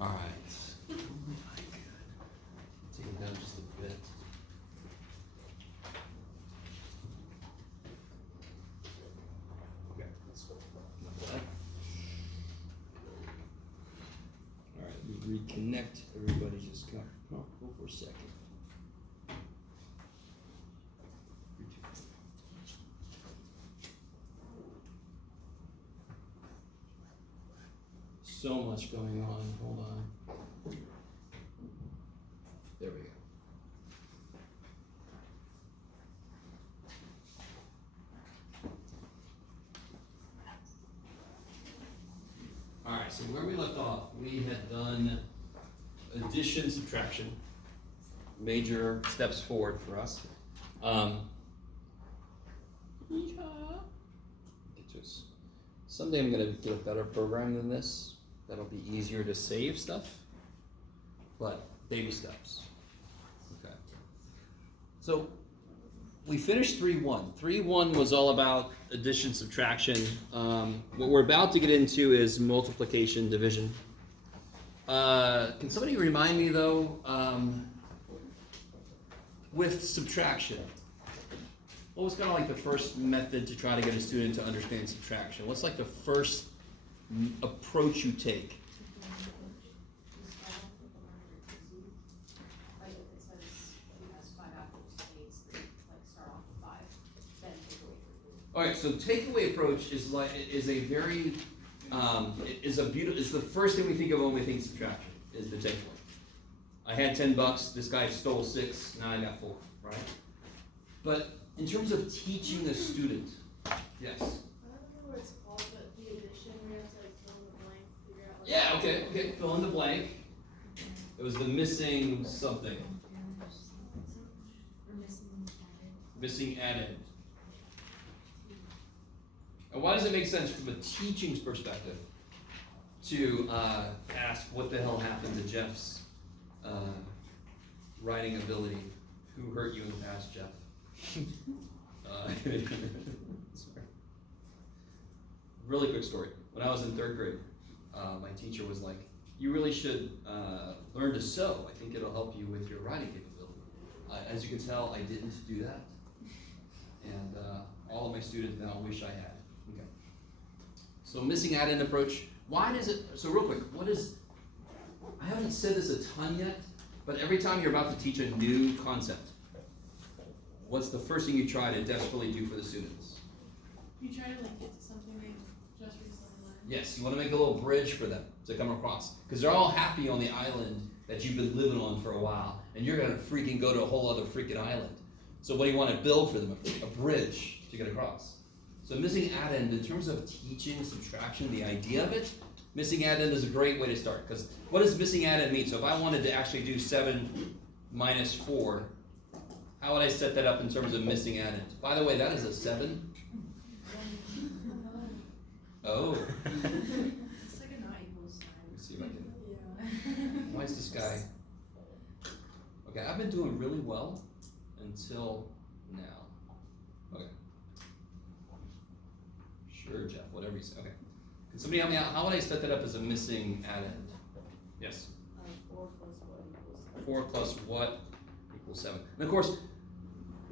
All right. Take it down just a bit. Okay, let's go. All right, we reconnect. Everybody just got comfortable for a second. So much going on. Hold on. There we go. All right, so where we left off, we had done addition, subtraction, major steps forward for us. Get to us. Someday I'm going to get a better program than this. That'll be easier to save stuff, but baby steps. Okay. So we finished 3.1. 3.1 was all about addition, subtraction. What we're about to get into is multiplication, division. Can somebody remind me though, with subtraction, what was kind of like the first method to try to get a student to understand subtraction? What's like the first approach you take? Like if it says he has 5 apples, needs 3, like start off with 5, then take away 3. All right, so takeaway approach is a very it's the first thing we think of when we think subtraction is the takeaway. I had $10. This guy stole 6. Now I got 4. Right? But in terms of teaching a student, yes. I don't know what it's called, but the addition, we have to like fill in the blank, figure out like. Yeah, okay, fill in the blank. It was the missing something. Missing added. And why does it make sense from a teaching's perspective to ask what the hell happened to Jeff's writing ability? Who hurt you in the past, Jeff? Sorry. Really quick story. When I was in 3rd grade, my teacher was like, you really should learn to sew. I think it'll help you with your writing capability. As you can tell, I didn't do that. And all of my students now wish I had. Okay. So missing add-in approach. Why does it, so real quick, I haven't said this a ton yet, but every time you're about to teach a new concept, what's the first thing you try to desperately do for the students? You try to link it to something they just recently learned. Yes, you want to make a little bridge for them to come across. Because they're all happy on the island that you've been living on for a while, and you're going to freaking go to a whole other freaking island. So what do you want to build for them? A bridge to get across. So missing add-in, in terms of teaching subtraction, the idea of it, missing add-in is a great way to start. Because what does missing add-in mean? So if I wanted to actually do 7 minus 4, how would I set that up in terms of missing add-ins? By the way, that is a 7. Oh. It's like a not equal sign. Let me see if I can. Yeah. Why is this guy? Okay, I've been doing really well until now. Okay. Sure, Jeff, whatever you say. Okay. Can somebody help me out? How would I set that up as a missing add-end? Yes? 4 plus what equals 7? 4 plus what equals 7. And of course,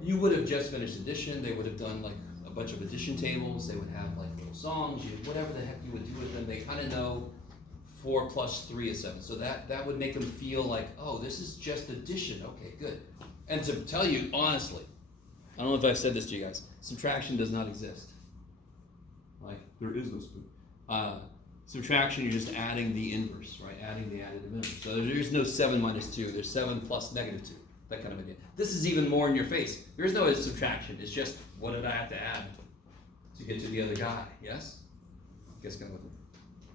you would have just finished addition. They would have done like a bunch of addition tables. They would have like little songs, whatever the heck you would do with them. They kind of know 4 plus 3 is 7. So that would make them feel like, oh, this is just addition. Okay, good. And to tell you honestly, I don't know if I've said this to you guys, subtraction does not exist. Like, there is no subtraction, you're just adding the inverse, right? Adding the additive inverse. So there's no 7 minus 2. There's 7 plus negative 2. That kind of idea. This is even more in your face. There's no subtraction. It's just, what did I have to add to get to the other guy? Yes? Guess kind of with me.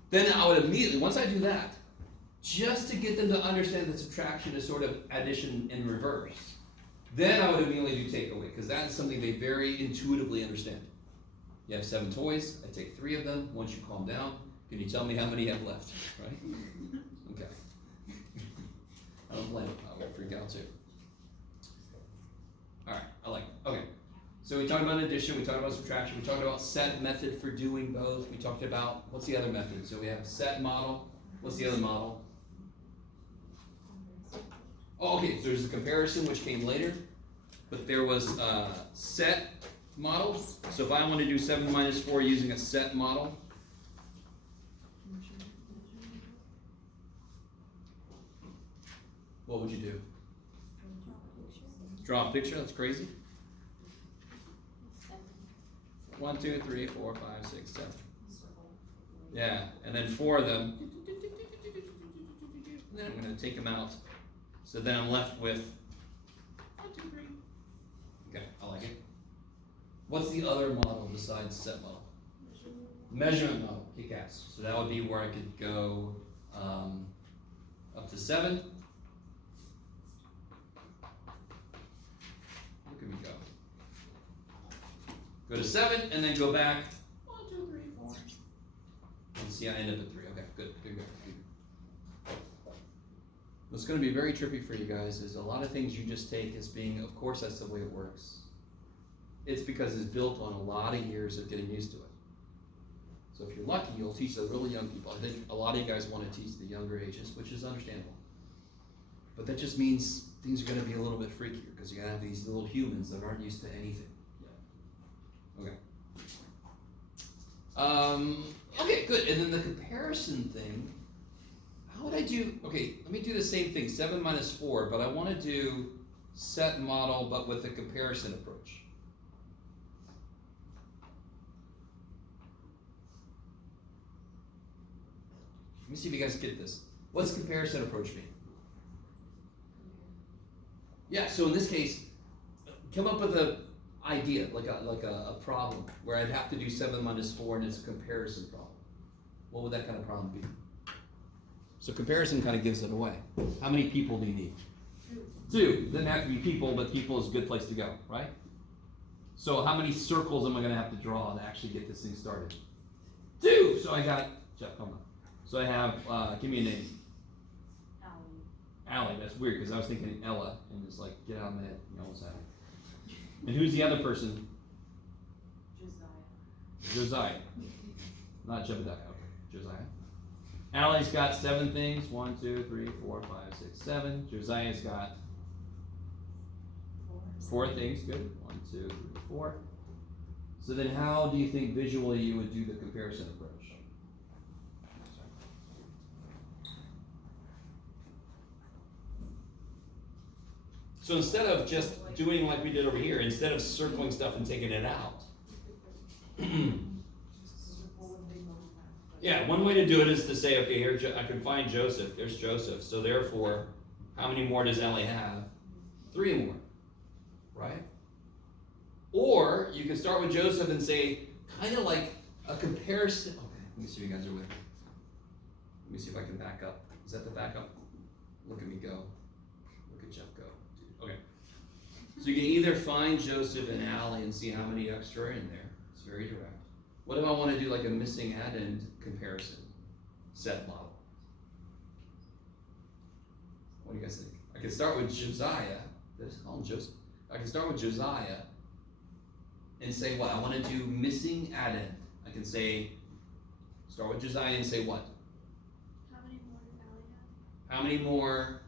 Then I would immediately, once I do that, just to get them to understand that subtraction is sort of addition in reverse, then I would immediately do takeaway, because that is something they very intuitively understand. You have 7 toys. I take 3 of them. Once you calm down, can you tell me how many you have left? Right? Okay. I don't blame them. I will freak out too. All right. I like it. Okay. So we talked about addition. We talked about subtraction. We talked about set method for doing both. We talked about, what's the other method? So we have set model. What's the other model? Oh, okay, so there's a comparison which came later, but there was a set model. So if I want to do 7 minus 4 using a set model, what would you do? Draw a picture, that's crazy. 1, 2, 3, 4, 5, 6, 7. Yeah, and then 4 of them. And then I'm going to take them out. So then I'm left with 1, 2, 3. Okay, I like it. What's the other model besides set model? Measurement model, kick ass. So that would be where I could go up to 7. Where can we go? Go to 7 and then go back 1, 2, 3, 4. And see, I end up at 3. Okay, good. What's going to be very trippy for you guys is a lot of things you just take as being, of course, that's the way it works. It's because it's built on a lot of years of getting used to it. So if you're lucky, you'll teach the really young people. I think a lot of you guys want to teach the younger ages, which is understandable. But that just means things are going to be a little bit freakier because you're going to have these little humans that aren't used to anything. Okay. Okay, good. And then the comparison thing, how would I do? Okay, let me do the same thing, 7 minus 4, but I want to do set model, but with the comparison approach. Let me see if you guys get this. What's comparison approach mean? Yeah, so in this case, come up with an idea, like a problem, where I'd have to do 7 minus 4 and it's a comparison problem. What would that kind of problem be? So comparison kind of gives it away. How many people do you need? 2. Doesn't have to be people, but people is a good place to go, right? So how many circles am I going to have to draw to actually get this thing started? 2! So I got, Jeff, come on. So I have, give me a name. Allie, that's weird because I was thinking Ella, and it's like, get out of my head, you know what's happening. And who's the other person? Josiah. Not Jebediah, okay, Josiah. Allie's got 7 things, 1, 2, 3, 4, 5, 6, 7. Josiah's got 4 things, good, 1, 2, 3, 4. So then how do you think visually you would do the comparison approach? So instead of just doing like we did over here, instead of circling stuff and taking it out. Yeah, one way to do it is to say, okay, here I can find Joseph. There's Joseph. So therefore, how many more does Ellie have? 3 more, right? Or you can start with Joseph and say, kind of like a comparison. Okay, let me see if you guys are with me. Let me see if I can back up. Is that the backup? Look at me go. Look at Jeff go. Okay. So you can either find Joseph and Allie and see how many extra are in there. It's very direct. What if I want to do like a missing add-end comparison set model? What do you guys think? I can start with Josiah. Did I call him Joseph? I can start with Josiah and say what? I want to do missing add-end. I can say, start with Josiah and say what? How many more did Allie have? How many more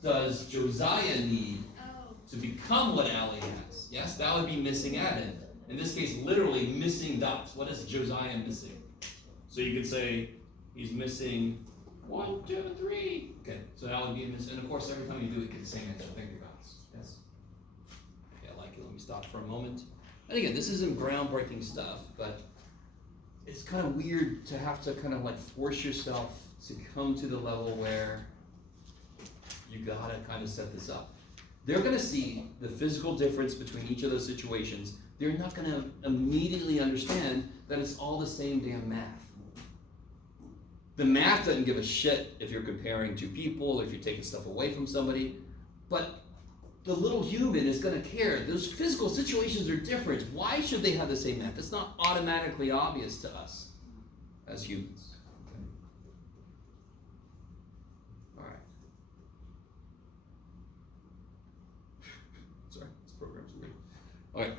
does Josiah need to become what Allie has? Yes, that would be missing add-in. In this case, literally missing dots. What is Josiah missing? So you could say he's missing 1, 2, 3. Okay, so that would be missing. And of course, every time you do it, you get the same answer. Think about it. Yes. Yeah, I like it. Let me stop for a moment. And again, this isn't groundbreaking stuff, but it's kind of weird to have to kind of like force yourself to come to the level where you gotta kind of set this up. They're gonna see the physical difference between each of those situations. They're not gonna immediately understand that it's all the same damn math. The math doesn't give a shit if you're comparing 2 people, if you're taking stuff away from somebody, but the little human is gonna care. Those physical situations are different. Why should they have the same math? It's not automatically obvious to us as humans. Okay.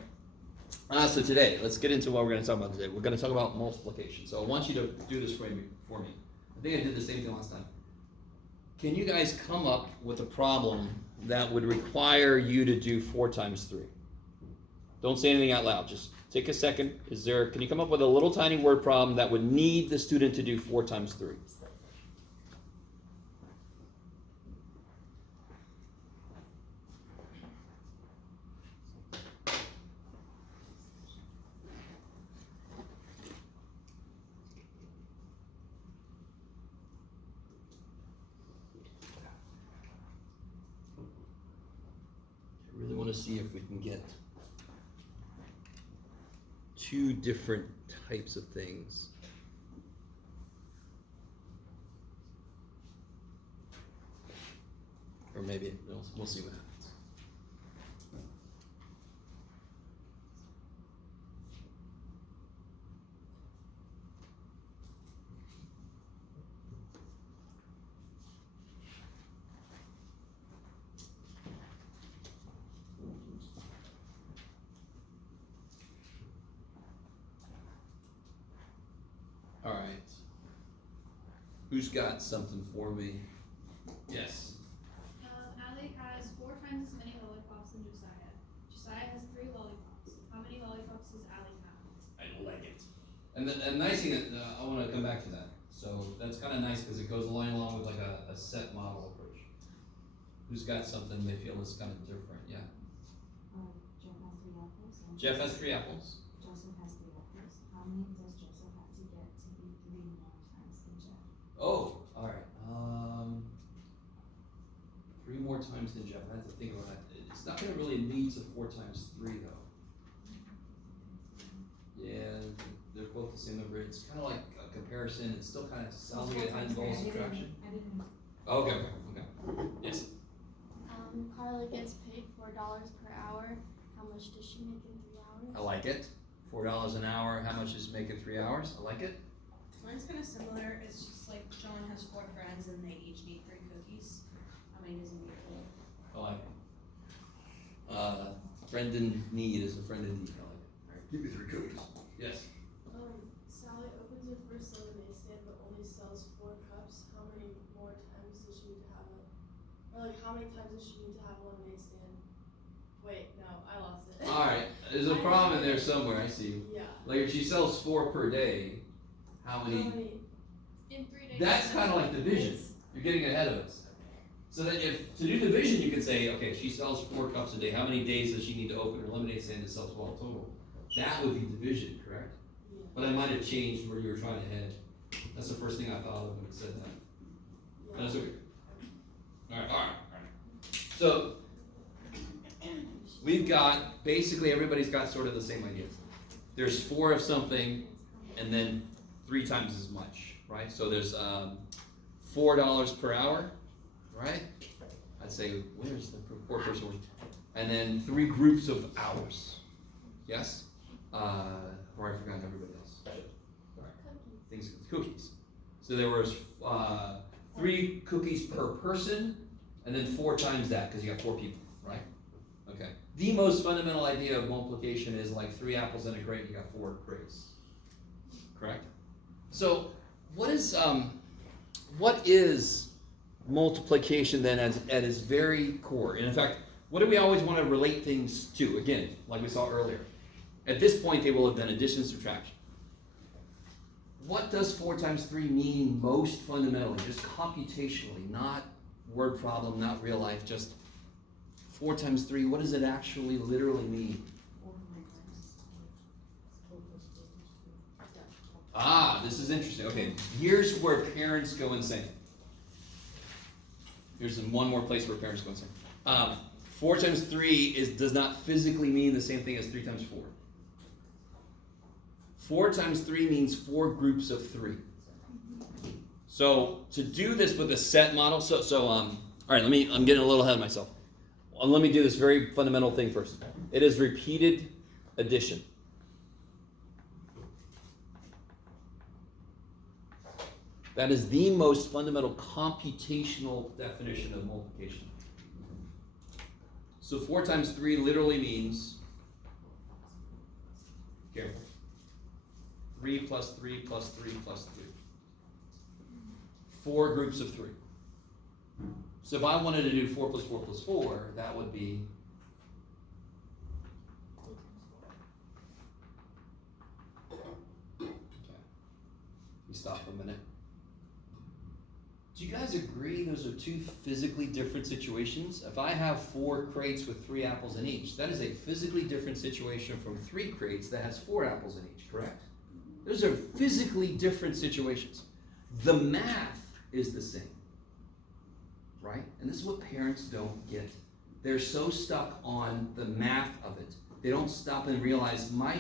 So today, let's get into what we're going to talk about today. We're going to talk about multiplication. So I want you to do this for me. I think I did the same thing last time. Can you guys come up with a problem that would require you to do 4 times 3? Don't say anything out loud. Just take a second. Can you come up with a little tiny word problem that would need the student to do 4 times 3? I really want to see if we can get 2 different types of things. Or maybe we'll see what happens. All right. Who's got something for me? Yes. Allie has 4 times as many lollipops than Josiah. Josiah has 3 lollipops. How many lollipops does Allie have? I like it. And the nice thing that I want to come back to that. So that's kind of nice because it goes along with like a set model approach. Who's got something they feel is kind of different? Yeah. Jeff has 3 apples. Jeff has 3 apples. Joseph has 3 apples. How many does Joseph have to get to be 3 more times than Jeff? Oh, all right. 3 more times than Jeff. I have to think about that. It's not going to really lead to 4 times 3 though. Yeah, they're both the same number. It's kind of like a comparison. It still kind of sounds like it involves subtraction. I didn't. Okay. Yes. Carla gets paid $4 per hour. How much does she make in 3 hours? I like it. $4 an hour. How much is making 3 hours? I like it. Mine's kind of similar. It's just like John has 4 friends and they each need 3 cookies. How many does he need? I like it. Friend in need is a friend in need. I like it. All right. Give me 3 cookies. Yes. Sally opens her first lemonade stand but only sells 4 cups. How many more times does she need to have how many times does she need to have a lemonade stand? Wait, no, I lost it. All right. There's a problem in there somewhere. I see. Yeah. Like if she sells 4 per day, how many? In 3 days. That's kind of like division. You're getting ahead of us. So that if to do division, you could say, okay, she sells 4 cups a day. How many days does she need to open her lemonade stand to sell 12 total? That would be division, correct? Yeah. But I might have changed where you were trying to head. That's the first thing I thought of when it said that. Yeah. That's okay. All right. So we've got basically everybody's got sort of the same idea. There's 4 of something, and then 3 times as much, right? So there's $4 per hour, right? I'd say where's the poor person? And then 3 groups of hours. Yes. Or I've forgotten everybody else. Things cookies. So there was 3 cookies per person, and then 4 times that because you got 4 people, right? Okay. The most fundamental idea of multiplication is like 3 apples in a crate. You got 4 crates. Correct. So what is multiplication then at its very core? And in fact, what do we always want to relate things to? Again, like we saw earlier. At this point, they will have done addition and subtraction. What does 4 times 3 mean most fundamentally, just computationally, not word problem, not real life, just 4 times 3, what does it actually literally mean? This is interesting. Okay, here's where parents go insane. Here's one more place where parents go insane. 4 times 3 does not physically mean the same thing as 3 times 4. 4 times 3 means 4 groups of 3. So to do this with a set model, all right, I'm getting a little ahead of myself. Let me do this very fundamental thing first. It is repeated addition. That is the most fundamental computational definition of multiplication. So 4 times 3 literally means, careful, 3 plus 3 plus 3 plus 3. 4 groups of 3. So if I wanted to do 4 plus 4 plus 4, that would be 8 times 4. okay. We stop for a minute. Do you guys agree those are two physically different situations? If I have 4 crates with 3 apples in each, that is a physically different situation from 3 crates that has 4 apples in each, correct? Those are physically different situations. The math is the same, right? And this is what parents don't get. They're so stuck on the math of it. They don't stop and realize my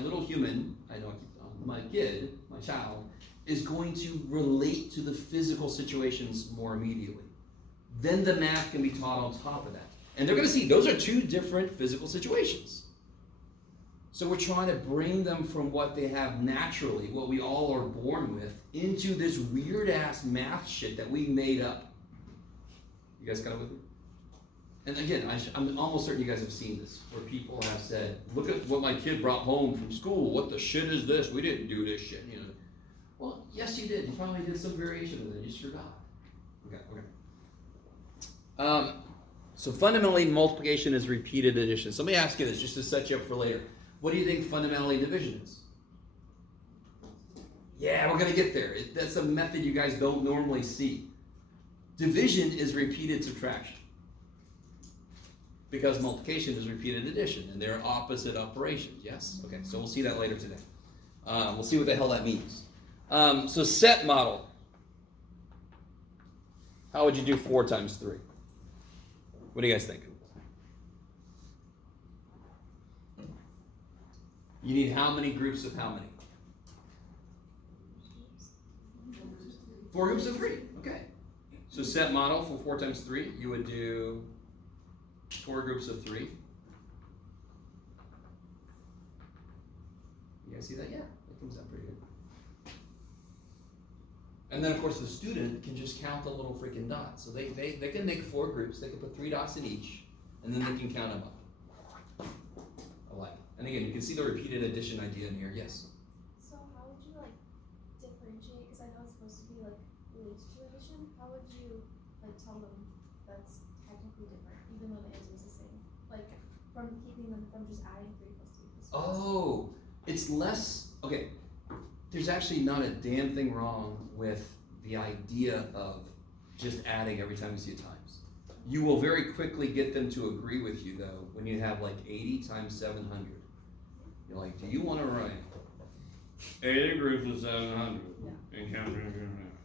little human, I know I keep my kid, my child, is going to relate to the physical situations more immediately. Then the math can be taught on top of that. And they're going to see those are two different physical situations. So we're trying to bring them from what they have naturally, what we all are born with, into this weird-ass math shit that we made up. You guys kind of with me? And again, I'm almost certain you guys have seen this, where people have said, look at what my kid brought home from school. What the shit is this? We didn't do this shit, you know. Well, yes, you did. You probably did some variation of it. You just forgot. Okay. So fundamentally, multiplication is repeated addition. So let me ask you this, just to set you up for later. What do you think fundamentally division is? Yeah, we're going to get there. That's a method you guys don't normally see. Division is repeated subtraction. Because multiplication is repeated addition, and they're opposite operations, yes? Okay, so we'll see that later today. We'll see what the hell that means. So set model. How would you do 4 times 3? What do you guys think? You need how many groups of how many? 4 groups of 3, okay. So set model for 4 times 3, you would do 4 groups of 3. You guys see that? Yeah, that comes out pretty good. And then, of course, the student can just count the little freaking dots. So they can make 4 groups. They can put 3 dots in each, and then they can count them up. I like it. And again, you can see the repeated addition idea in here. Yes? So how would you like differentiate, because I know it's supposed to be like related to addition, how would you like tell them that's technically different, even though the answer is the same? Like from keeping them from just adding 3 plus 3 plus 4. Oh, it's less, okay. There's actually not a damn thing wrong with the idea of just adding every time you see a times. You will very quickly get them to agree with you, though, when you have like 80 times 700. You're like, do you want to write 80 groups of 700? Yeah. And count?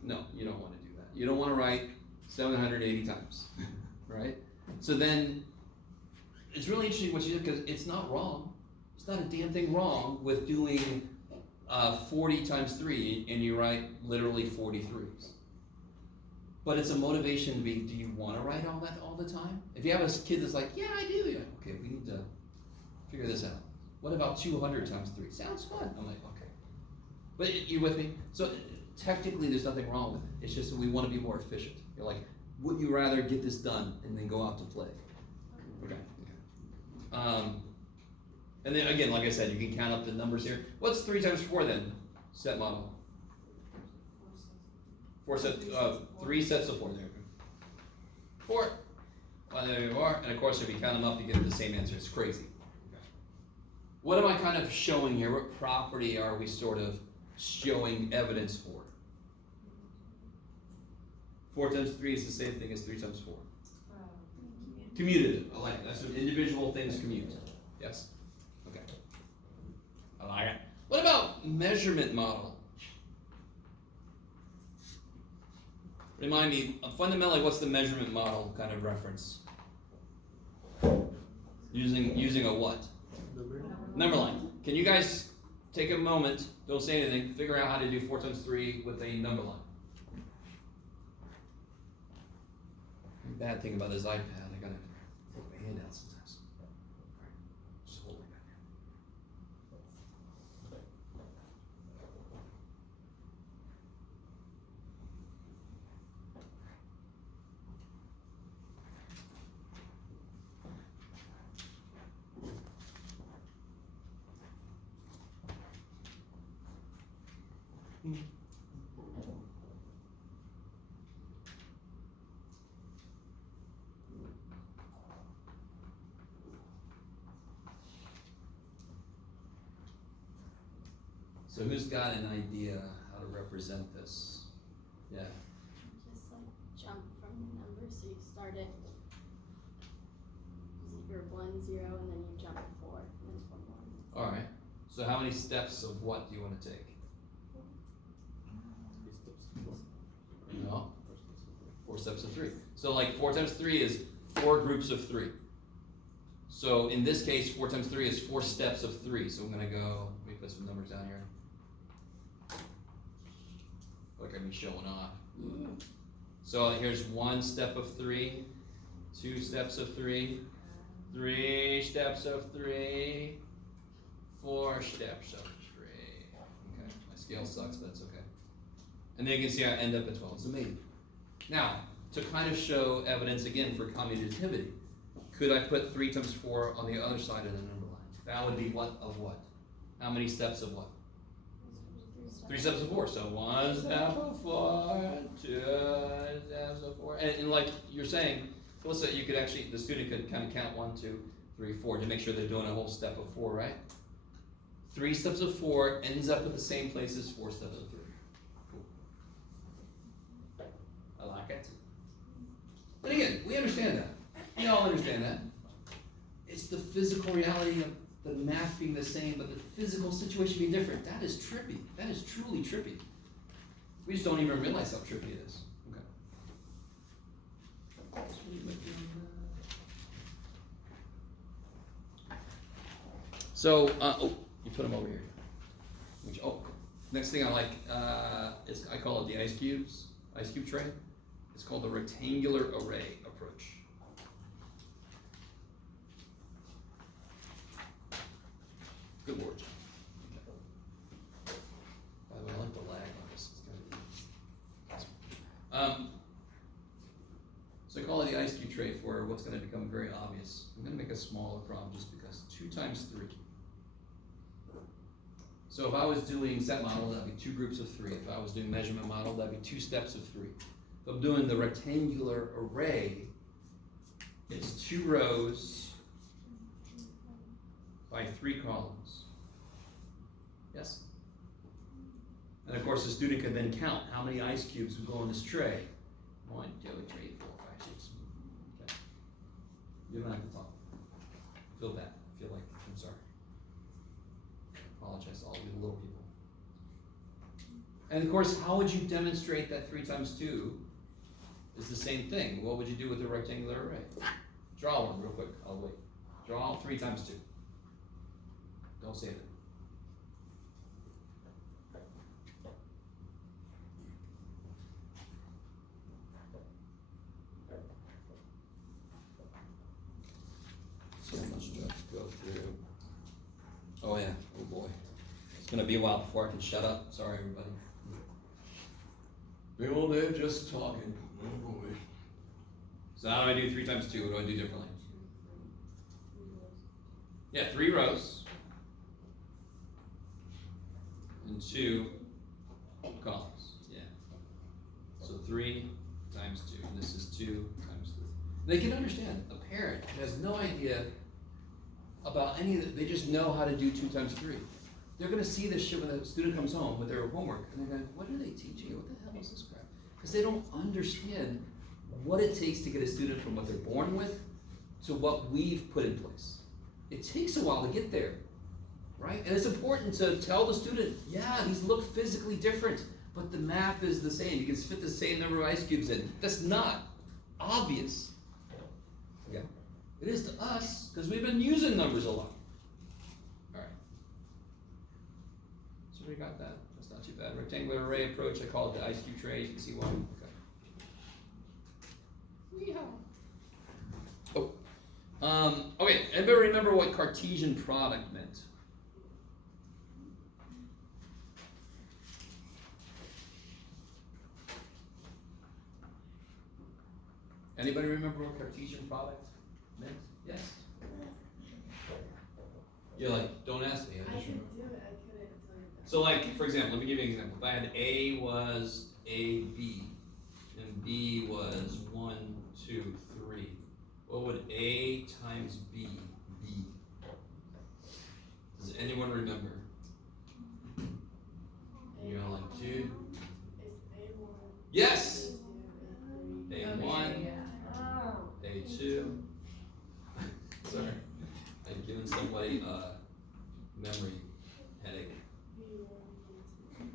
No, you don't want to do that. You don't want to write 780 times, right? So then, it's really interesting what you did, because it's not wrong. It's not a damn thing wrong with doing 40 times 3, and you write literally 43s. But it's a motivation to be, do you want to write all that all the time? If you have a kid that's like, yeah, I do. Yeah, okay, we need to figure this out. What about 200 times 3? Sounds fun. I'm like, okay. But you with me? So technically there's nothing wrong with it. It's just that we want to be more efficient. You're like, wouldn't you rather get this done and then go out to play? Okay. And then again, like I said, you can count up the numbers here. What's 3 times 4 then? Set model. 3 sets of 4. There we go. 4. Well, there you are. And of course, if you count them up, you get the same answer. It's crazy. Okay. What am I kind of showing here? What property are we sort of showing evidence for? 4 times 3 is the same thing as 3 times 4. Commutative. I like it. That's when individual things commute. Yes? Okay. I like it. What about measurement model? Remind me, fundamentally, what's the measurement model kind of reference? Using a what? Number line. Can you guys take a moment, don't say anything, figure out how to do 4 times 3 with a number line? The bad thing about this iPad, I gotta take my hand out sometimes. Alright, just hold it back here. So who's got an idea how to represent this? Yeah. Just like jump from the number, so you start at 1, 0, and then you jump 4, and then 1, 1. All right. So how many steps of what do you want to take? No. 4 steps of 3. So like 4 times 3 is 4 groups of 3. So in this case, 4 times 3 is 4 steps of 3. So I'm gonna go. Let me put some numbers down here. Look at me showing off. So here's 1 step of 3, 2 steps of 3, 3 steps of 3, 4 steps of 3. Okay, my scale sucks, but it's okay. And then you can see I end up at 12. It's amazing. Now, to kind of show evidence again for commutativity, could I put 3 times 4 on the other side of the number line? That would be what of what? How many steps of what? 3 steps of 4. So 1 step of 4, 2 steps of 4. And like you're saying, Melissa, you could actually, the student could kind of count 1, 2, 3, 4 to make sure they're doing a whole step of 4, right? 3 steps of 4 ends up at the same place as 4 steps of 3. Cool. I like it. But again, we understand that. We all understand that. It's the physical reality of the math being the same, but the physical situation being different. That is trippy. That is truly trippy. We just don't even realize how trippy it is. Okay. So, you put them over here. Which, next thing I like is I call it the ice cube tray. It's called the rectangular array approach. Good Lord, John. Okay. By the way, I like the lag on this. It's so I call it the ice cube tray for what's going to become very obvious. I'm going to make a smaller problem just because 2 times 3. So if I was doing set model, that'd be 2 groups of 3. If I was doing measurement model, that'd be 2 steps of 3. If I'm doing the rectangular array, it's 2 rows by 3 columns. Yes? And of course, the student can then count how many ice cubes would go in this tray. 1, 2, 3, 4, 5, 6. Okay. You don't have to talk. Feel bad. Feel like I'm sorry. Apologize to all you little people. And of course, how would you demonstrate that 3 times 2 is the same thing? What would you do with the rectangular array? Draw one real quick. I'll wait. Draw 3 times 2. Don't save it. So much stuff to go through. Oh yeah, oh boy. It's gonna be a while before I can shut up. Sorry everybody. Big old Dave just talking. Oh boy. So how do I do 3 times 2? What do I do differently? Yeah, 3 rows. And 2 columns. Yeah. So 3 times 2. And this is 2 times 3. They can understand. A parent has no idea about any of it. They just know how to do 2 times 3. They're going to see this shit when the student comes home with their homework, and they're going, what are they teaching you? What the hell is this crap? Because they don't understand what it takes to get a student from what they're born with to what we've put in place. It takes a while to get there, right? And it's important to tell the student, yeah, these look physically different, but the math is the same. You can fit the same number of ice cubes in. That's not obvious. Okay? It is to us, because we've been using numbers a lot. All right. So we got that. That's not too bad. Rectangular array approach, I call it the ice cube tray. You can see why. Okay. Yeehaw. Okay, anybody remember what Cartesian product meant? Anybody remember what Cartesian product meant? Yes? You're like, don't ask me. I could do it, I couldn't tell you that. So like, for example, let me give you an example. If I had A was AB, and B was 1, 2, 3, what would A times B be? Does anyone remember? Yes. A1, Oh. A2. Sorry, I've given somebody a memory headache.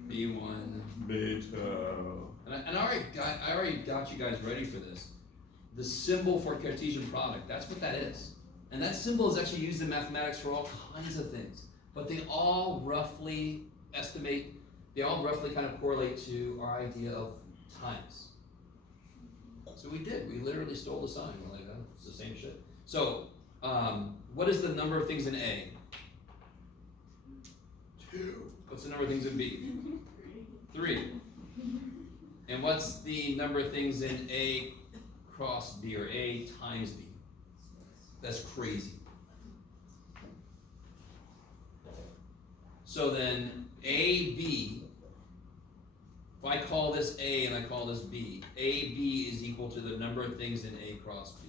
B1. Beta. And I already got you guys ready for this. The symbol for Cartesian product, that's what that is. And that symbol is actually used in mathematics for all kinds of things. But they all roughly kind of correlate to our idea of times. So we did. We literally stole the sign. We're like, oh, it's the same shit. So, what is the number of things in A? 2. What's the number of things in B? 3. And what's the number of things in A cross B, or A times B? That's crazy. So then AB, if I call this A and I call this B, AB is equal to the number of things in A cross B.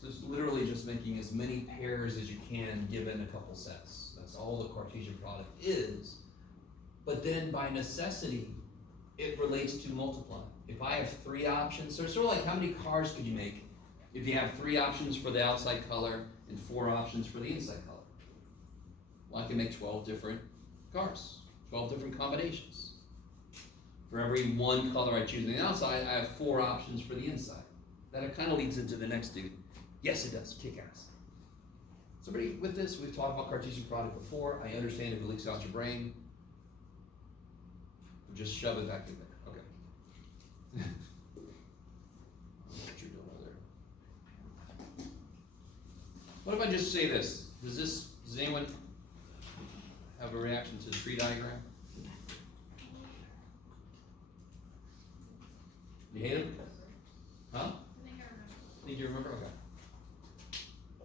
So it's literally just making as many pairs as you can given a couple sets. That's all the Cartesian product is. But then by necessity, it relates to multiplying. If I have 3 options, so it's sort of like how many cars could you make if you have 3 options for the outside color and 4 options for the inside color? Well, I can make 12 different cars, 12 different combinations. For every 1 color I choose on the outside, I have 4 options for the inside. That kind of leads into the next dude. Yes, it does. Kick ass. Somebody with this, we've talked about Cartesian product before. I understand if it leaks out your brain. Just shove it back in there. Okay. What you're doing over there. What if I just say this? Does anyone have a reaction to the tree diagram? You hate it? Huh? Think you remember? Okay.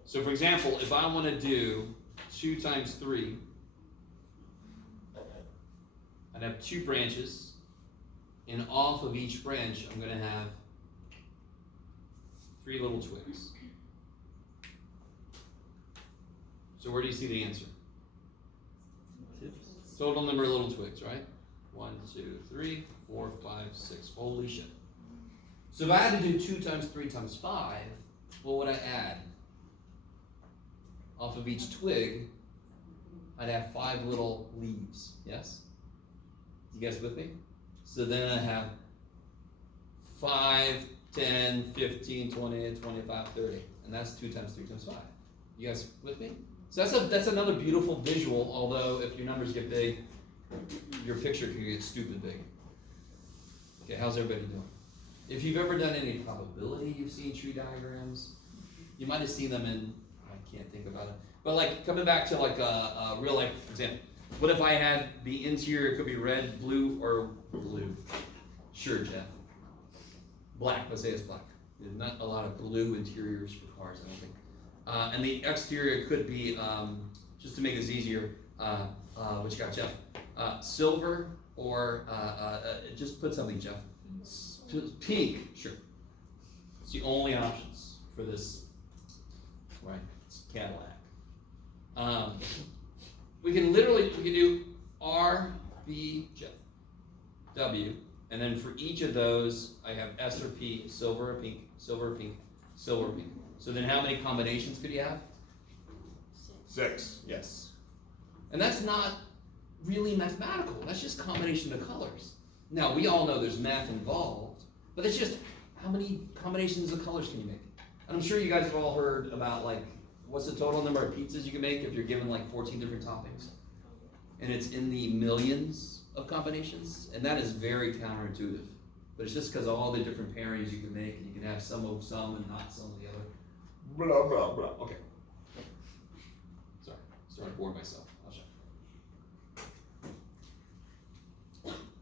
So for example, if I want to do 2 times 3, I'd have 2 branches, and off of each branch, I'm going to have 3 little twigs. So where do you see the answer? Total number of little twigs, right? 1, 2, 3, 4, 5, 6. Holy shit. So if I had to do 2 times 3 times 5, what would I add? Off of each twig, I'd have 5 little leaves, yes? You guys with me? So then I have 5, 10, 15, 20, 25, 30. And that's 2 times 3 times 5. You guys with me? So that's another beautiful visual, although if your numbers get big, your picture can get stupid big. Okay, how's everybody doing? If you've ever done any probability, you've seen tree diagrams, you might have seen them in, I can't think about it, but like coming back to like a real life example. What if I had the interior could be red, blue, or blue? Sure, Jeff. Black, let's say it's black. There's not a lot of blue interiors for cars, I don't think. And the exterior could be, just to make this easier, what you got, Jeff? Silver, or just put something, Jeff. Pink, sure. It's the only options for this, right? It's Cadillac. We can do R, B, Jeff, W, and then for each of those, I have S or P, silver or pink, silver or pink, silver or pink. So then how many combinations could you have? 6. Yes. And that's not really mathematical. That's just combination of colors. Now, we all know there's math involved, but it's just how many combinations of colors can you make? And I'm sure you guys have all heard about, like, what's the total number of pizzas you can make if you're given like 14 different toppings? And it's in the millions of combinations, and that is very counterintuitive. But it's just because of all the different pairings you can make, and you can have some of some and not some of the other. Blah, blah, blah. Okay. Sorry, starting to bore myself. I'll show.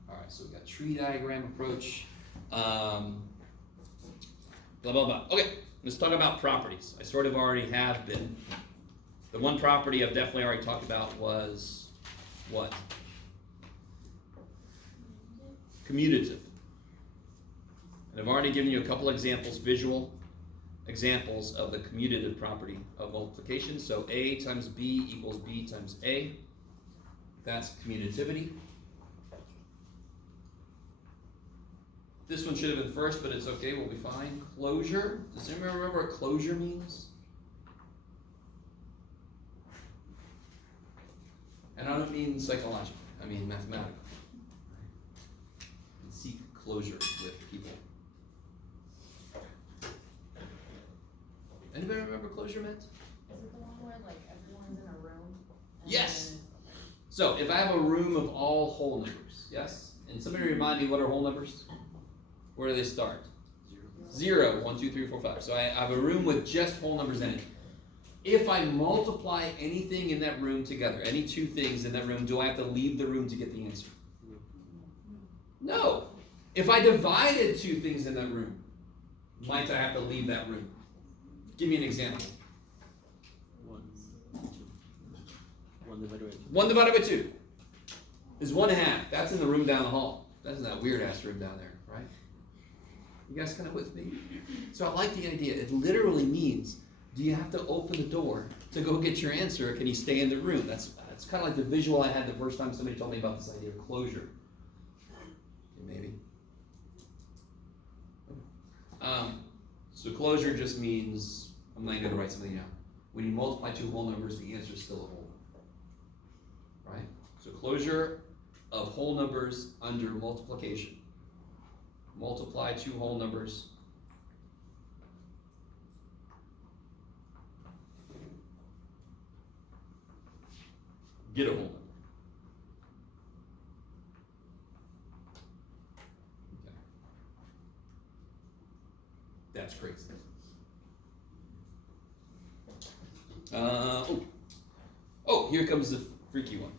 All right, so we got tree diagram approach. Blah, blah, blah. Okay, let's talk about properties. I sort of already have been. The one property I've definitely already talked about was what? Commutative. And I've already given you a couple examples, visual examples of the commutative property of multiplication. So A times B equals B times A. That's commutativity. This one should have been first, but it's okay, we'll be fine. Closure. Does anyone remember what closure means? And I don't mean psychological, I mean mathematical. Seek closure with people. Anybody remember closure meant? Is it the one where like everyone's in a room? and Yes. then- So if I have a room of all whole numbers, yes? And somebody remind me, what are whole numbers? Where do they start? 0, 1, 2, 3, 4, 5. So I have a room with just whole numbers in it. If I multiply anything in that room together, any two things in that room, do I have to leave the room to get the answer? No. If I divided two things in that room, might I have to leave that room? Give me an example. 1 divided by 2. 1 divided by 2 is 1/2. That's in the room down the hall. That's in that weird ass room down there, right? You guys kind of with me? So I like the idea. It literally means, do you have to open the door to go get your answer, or can you stay in the room? That's kind of like the visual I had the first time somebody told me about this idea of closure. Maybe. So closure just means, I'm not going to write something down. When you multiply two whole numbers, the answer is still a whole number. Right? So closure of whole numbers under multiplication. Multiply two whole numbers. Get a whole number. Okay. That's crazy. Here comes the freaky one.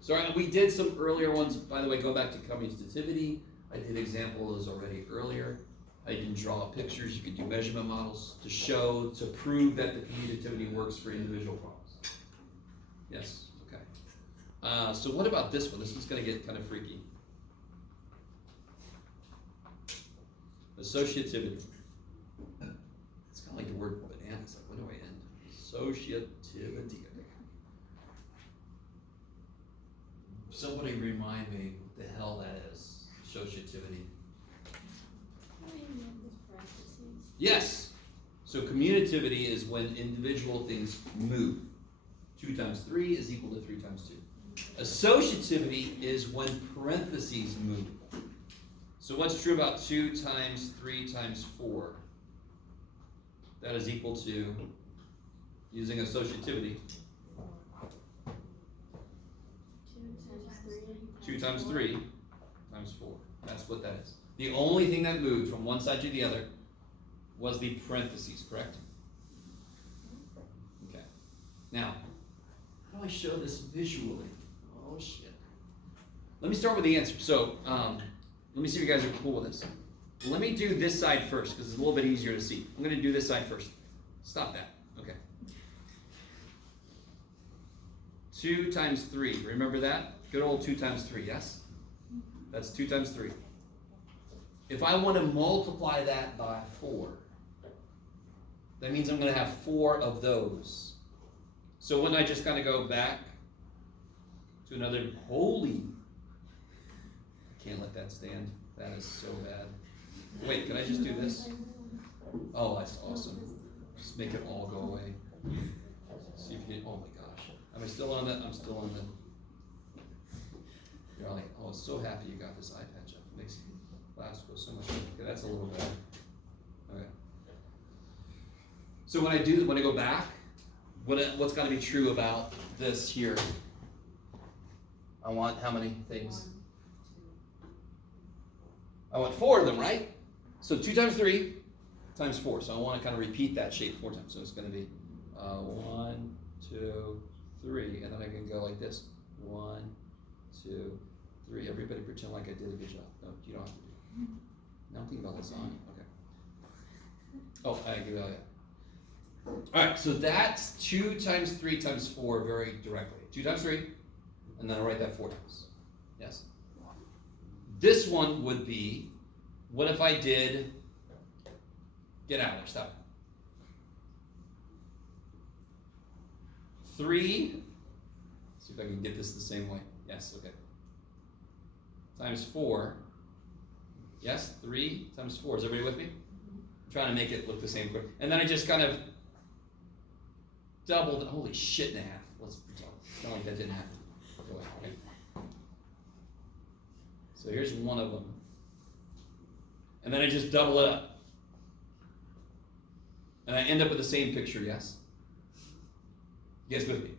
So we did some earlier ones. By the way, go back to commutativity. I did examples already earlier. I didn't draw pictures. You could do measurement models to show, to prove that the commutativity works for individual problems. Yes, okay. So what about this one? This one's going to get kind of freaky. Associativity. It's kind of like the word banana. It's like, when do I end? Associativity. Somebody remind me what the hell that is. Associativity. Yes. So commutativity is when individual things move. 2 times 3 is equal to 3 times 2. Associativity is when parentheses move. So what's true about 2 times 3 times 4? That is equal to, using associativity, 2 times 3 times 4. That's what that is. The only thing that moved from one side to the other was the parentheses, correct? Okay. Now, how do I show this visually? Oh shit. Let me start with the answer. So, let me see if you guys are cool with this. Let me do this side first, because it's a little bit easier to see. I'm going to do this side first. Stop that. Okay. 2 times 3. Remember that? Good old 2 times 3, yes? That's 2 times 3. If I want to multiply that by 4, that means I'm going to have 4 of those. So wouldn't I just kind of go back to another, holy, I can't let that stand. That is so bad. Wait, can I just do this? Oh, that's awesome. Just make it all go away. See if you can, oh my gosh. Am I still on that? I'm still on the, you're like, oh, so happy you got this eye patch up. It makes class go so much better. Okay, that's a little better. Okay. So when I go back, what's got to be true about this here? I want how many things? I want 4 of them, right? So 2 times 3 times 4. So I want to kind of repeat that shape 4 times. So it's going to be 1, 2, 3, and then I can go like this. 1, 2, 3. Everybody pretend like I did a good job. No, you don't have to do it. Now I'm thinking about this on. Okay. Oh, I give that. All right, so that's 2 times 3 times 4 very directly. 2 times 3, and then I'll write that 4 times. Yes? This one would be, what if I did, get out there, stop. 3, see if I can get this the same way. Yes, okay. Times 4, Yes, 3 times 4. Is everybody with me? I'm trying to make it look the same. And then I just kind of doubled. Holy shit and a half. Let's pretend like that didn't happen. Go ahead, okay. So here's one of them. And then I just double it up. And I end up with the same picture, yes? You guys with me?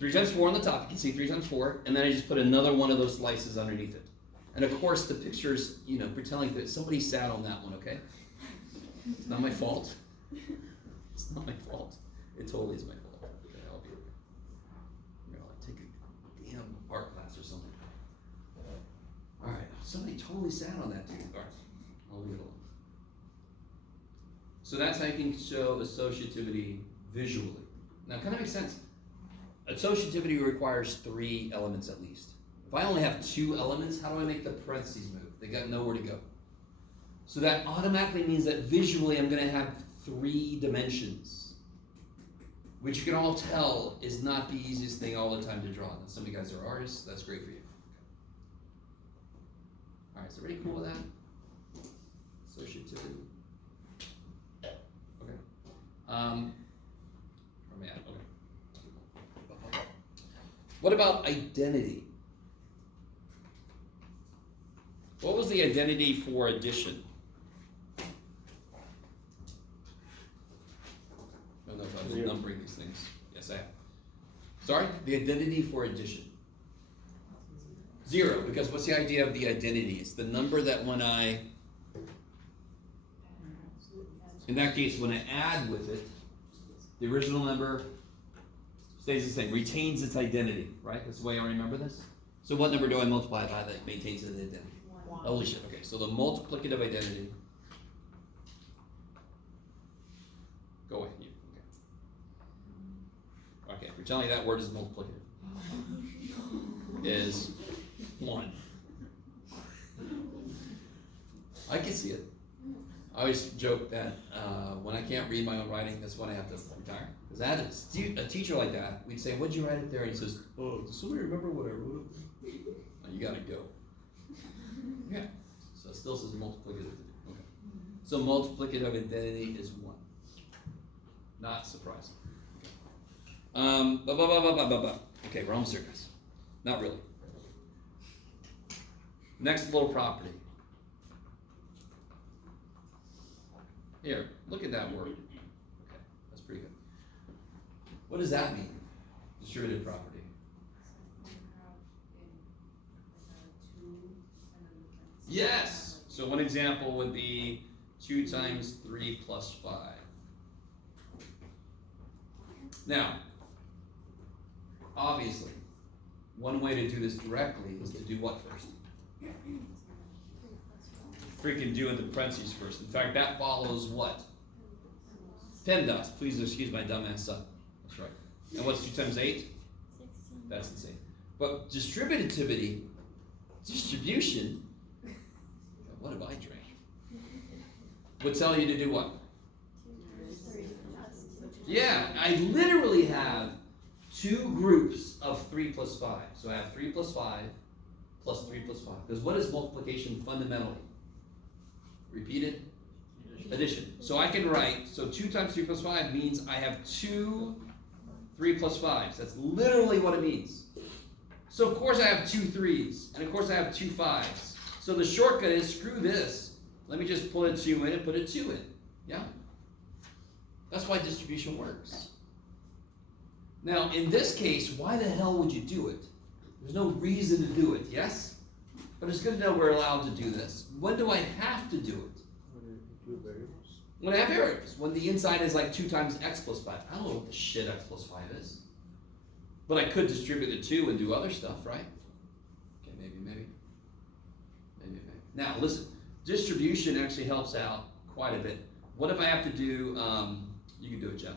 3 times 4 on the top. You can see 3 times 4. And then I just put another one of those slices underneath it. And of course, the picture's, pretending that somebody sat on that one, okay? It's not my fault. It's not my fault. It totally is my fault. Okay, I'll be okay. Take a damn art class or something. All right, somebody totally sat on that dude. All right, I'll leave it alone. So that's how you can show associativity visually. Now, it kind of makes sense. Associativity requires 3 elements at least. If I only have 2 elements, how do I make the parentheses move? They got nowhere to go. So that automatically means that visually I'm going to have 3 dimensions, which you can all tell is not the easiest thing all the time to draw. And some of you guys are artists. That's great for you. All right, so everybody cool with that? Associativity. Okay. Where am I at? Okay. What about identity? What was the identity for addition? I don't know if I was numbering these things. Yes, I am. Sorry? The identity for addition. 0, because what's the idea of the identity? It's the number that when I, in that case, when I add with it, the original number stays the same, retains its identity, right? That's the way I remember this. So what number do I multiply by that maintains its identity? Holy shit, okay, so the multiplicative identity. Go away, you. Okay, we're telling you that word is multiplicative. Is 1. I can see it. I always joke that when I can't read my own writing, that's when I have to retire. Because I had a teacher like that. We'd say, "What'd you write it there?" And he says, "Oh, does somebody remember what I wrote?" Oh, you gotta go. Yeah. So it still says multiplicative. Okay. So multiplicative identity is 1. Not surprising. Okay, we're almost there, guys. Not really. Next little property. Here, look at that word. Okay, that's pretty good. What does that mean? Distributed property. Yes! So one example would be 2 times 3 plus 5. Now, obviously, one way to do this directly is to do what first? Freaking do the parentheses first. In fact, that follows what? PEMDAS. Please excuse my dumbass son. That's right. And what's 2 times 8? 16. That's insane. But distribution, what have I drank? Would tell you to do what? Yeah, I literally have 2 groups of 3 plus 5. So I have 3 plus 5 plus 3 plus 5. Because what is multiplication fundamentally? Repeated addition. So I can write, so 2 times 3 plus 5 means I have 2 3 plus 5s. That's literally what it means. So of course I have 2 3s, and of course I have 2 5s. So the shortcut is, screw this. Let me just put a 2 in and put a 2 in. Yeah? That's why distribution works. Now, in this case, why the hell would you do it? There's no reason to do it, yes? But it's good to know we're allowed to do this. When do I have to do it? When I have variables. When the inside is like 2 times x plus 5. I don't know what the shit x plus 5 is. But I could distribute the 2 and do other stuff, right? Okay, maybe. Now, listen. Distribution actually helps out quite a bit. What if I have to do, you can do it, Jeff.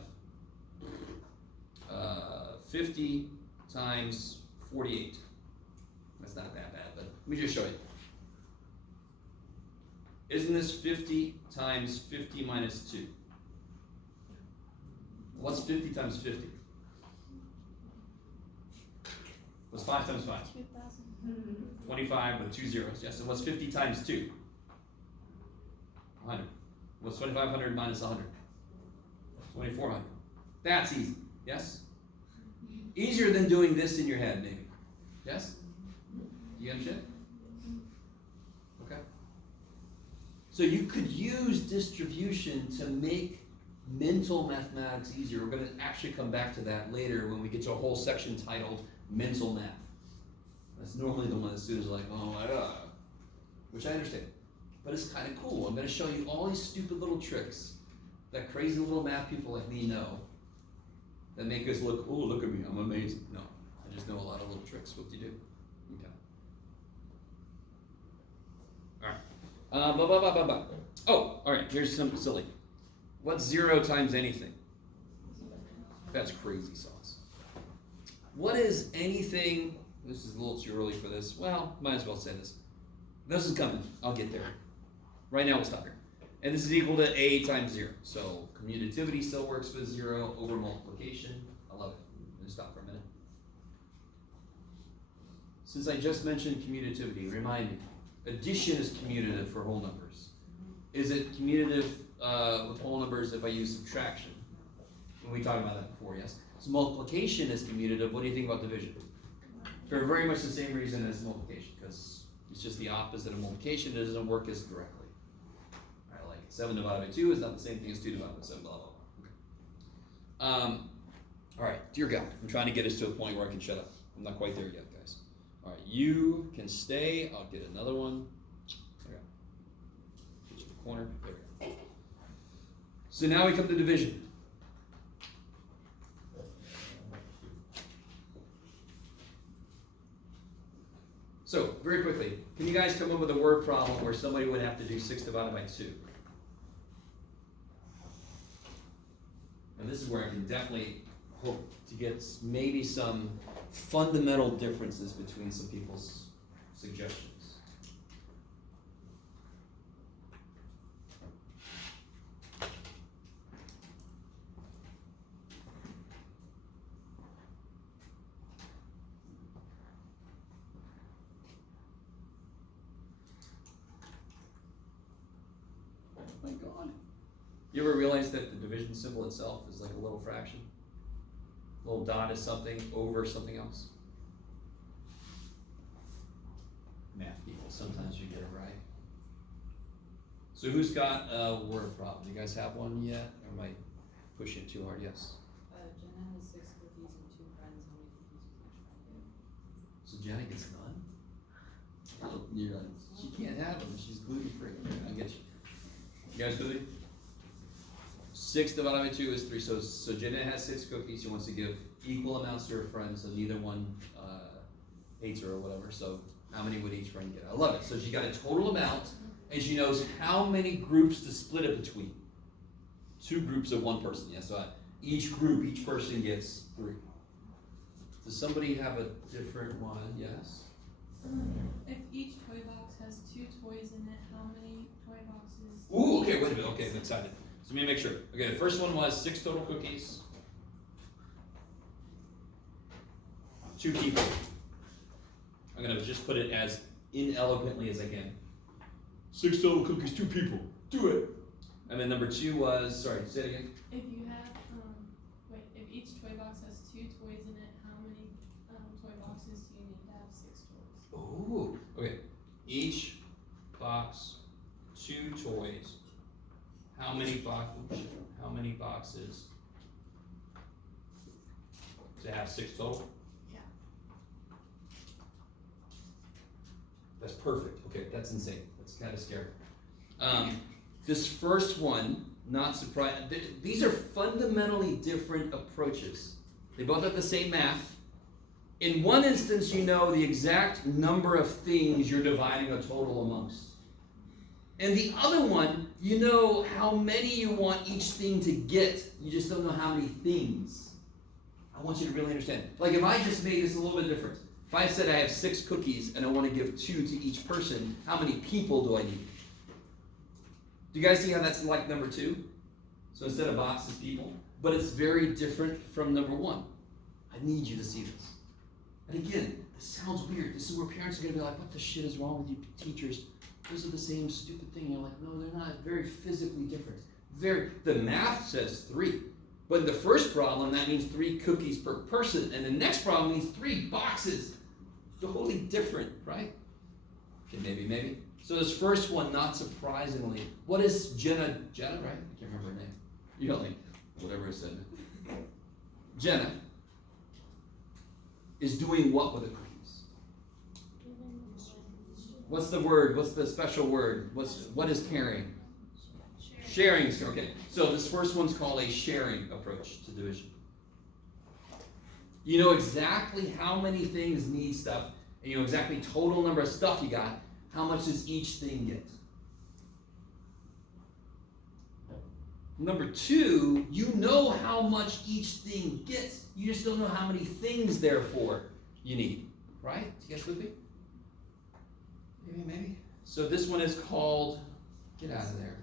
50 times 48. That's not that bad, but let me just show you. Isn't this 50 times 50 minus 2? What's 50 times 50? What's 5 times 5? 2,000. 25 with 2 zeros. Yes, and what's 50 times 2? 100. What's 2,500 minus 100? 2,400. That's easy. Yes? Easier than doing this in your head, maybe. Yes? You understand? Okay. So you could use distribution to make mental mathematics easier. We're going to actually come back to that later when we get to a whole section titled Mental Math. That's normally the one that students are like, oh my god. Which I understand. But it's kind of cool. I'm going to show you all these stupid little tricks that crazy little math people like me know that make us look, oh, look at me, I'm amazing. No, I just know a lot of little tricks. What do you do? Okay. All right. Oh, all right, here's something silly. What's 0 times anything? That's crazy sauce. What is anything, this is a little too early for this. Well, might as well say this. This is coming. I'll get there. Right now we'll stop here. And this is equal to a times 0. So commutativity still works with 0 over multiplication. I love it. I'm going to stop for a minute. Since I just mentioned commutativity, remind me. Addition is commutative for whole numbers. Is it commutative with whole numbers if I use subtraction? And we talked about that before, yes? So multiplication is commutative. What do you think about division? For very much the same reason as multiplication, because it's just the opposite of multiplication. It doesn't work as directly. All right, like 7 divided by 2 is not the same thing as 2 divided by 7, blah, blah, blah. Okay. All right, dear God, I'm trying to get us to a point where I can shut up. I'm not quite there yet, guys. All right, you can stay. I'll get another one. Okay. Get you in the corner. There we go. So now we come to division. So, very quickly, can you guys come up with a word problem where somebody would have to do 6 divided by 2? And this is where I can definitely hope to get maybe some fundamental differences between some people's suggestions. Oh my God. You ever realize that the division symbol itself is like a little fraction? A little dot is something over something else. Math people, sometimes you get it right. So who's got a word problem? You guys have one yet? Or am I pushing it too hard? Yes. Jenna has 6 cookies and 2 friends. How many cookies does each friend get? So Jenny gets none? Oh, you're like, she can't have them. She's gluten free. I get you. You guys with me? 6 divided by 2 is 3. So Jenna has 6 cookies. She wants to give equal amounts to her friends, so neither one hates her or whatever. So how many would each friend get? I love it. So she got a total amount, and she knows how many groups to split it between. 2 groups of 1 person. Yeah. So each group, each person gets 3. Does somebody have a different one? Yes. If each toy box has 2 toys in it, how many toy boxes? Ooh. Okay. Wait a minute. Okay. I'm excited. So let me make sure. Okay, the first one was 6 total cookies. 2 people. I'm going to just put it as inelegantly as I can. 6 total cookies, 2 people. Do it. And then number 2 was, sorry, say it again. If you have, if each toy box has 2 toys in it, how many toy boxes do you need to have 6 toys? Ooh. Okay. Each box, 2 toys. How many boxes to have 6 total? Yeah. That's perfect. Okay, that's insane. That's kind of scary. This first one, not surprised. These are fundamentally different approaches. They both have the same math. In one instance, you know the exact number of things you're dividing a total amongst. And the other one, you know how many you want each thing to get. You just don't know how many things. I want you to really understand. Like if I just made this a little bit different. If I said I have 6 cookies and I want to give 2 to each person, how many people do I need? Do you guys see how that's like number 2? So instead of boxes, people. But it's very different from number 1. I need you to see this. And again, this sounds weird. This is where parents are going to be like, what the shit is wrong with you teachers? Those are the same stupid thing. You're like, no, they're not. Very physically different. The math says 3. But in the first problem, that means 3 cookies per person. And the next problem means 3 boxes. Totally different, right? Okay, maybe. So this first one, not surprisingly, what is Jenna, right? I can't remember her name. You know, like, whatever I said. Jenna is doing what with the cookies? What's the word? What's the special word? What is caring? Sharing. Okay. So this first one's called a sharing approach to division. You know exactly how many things need stuff, and you know exactly total number of stuff you got. How much does each thing get? Number 2, you know how much each thing gets. You just don't know how many things, therefore, you need. Right? You guys with me? Maybe. So this one is called, get out of there.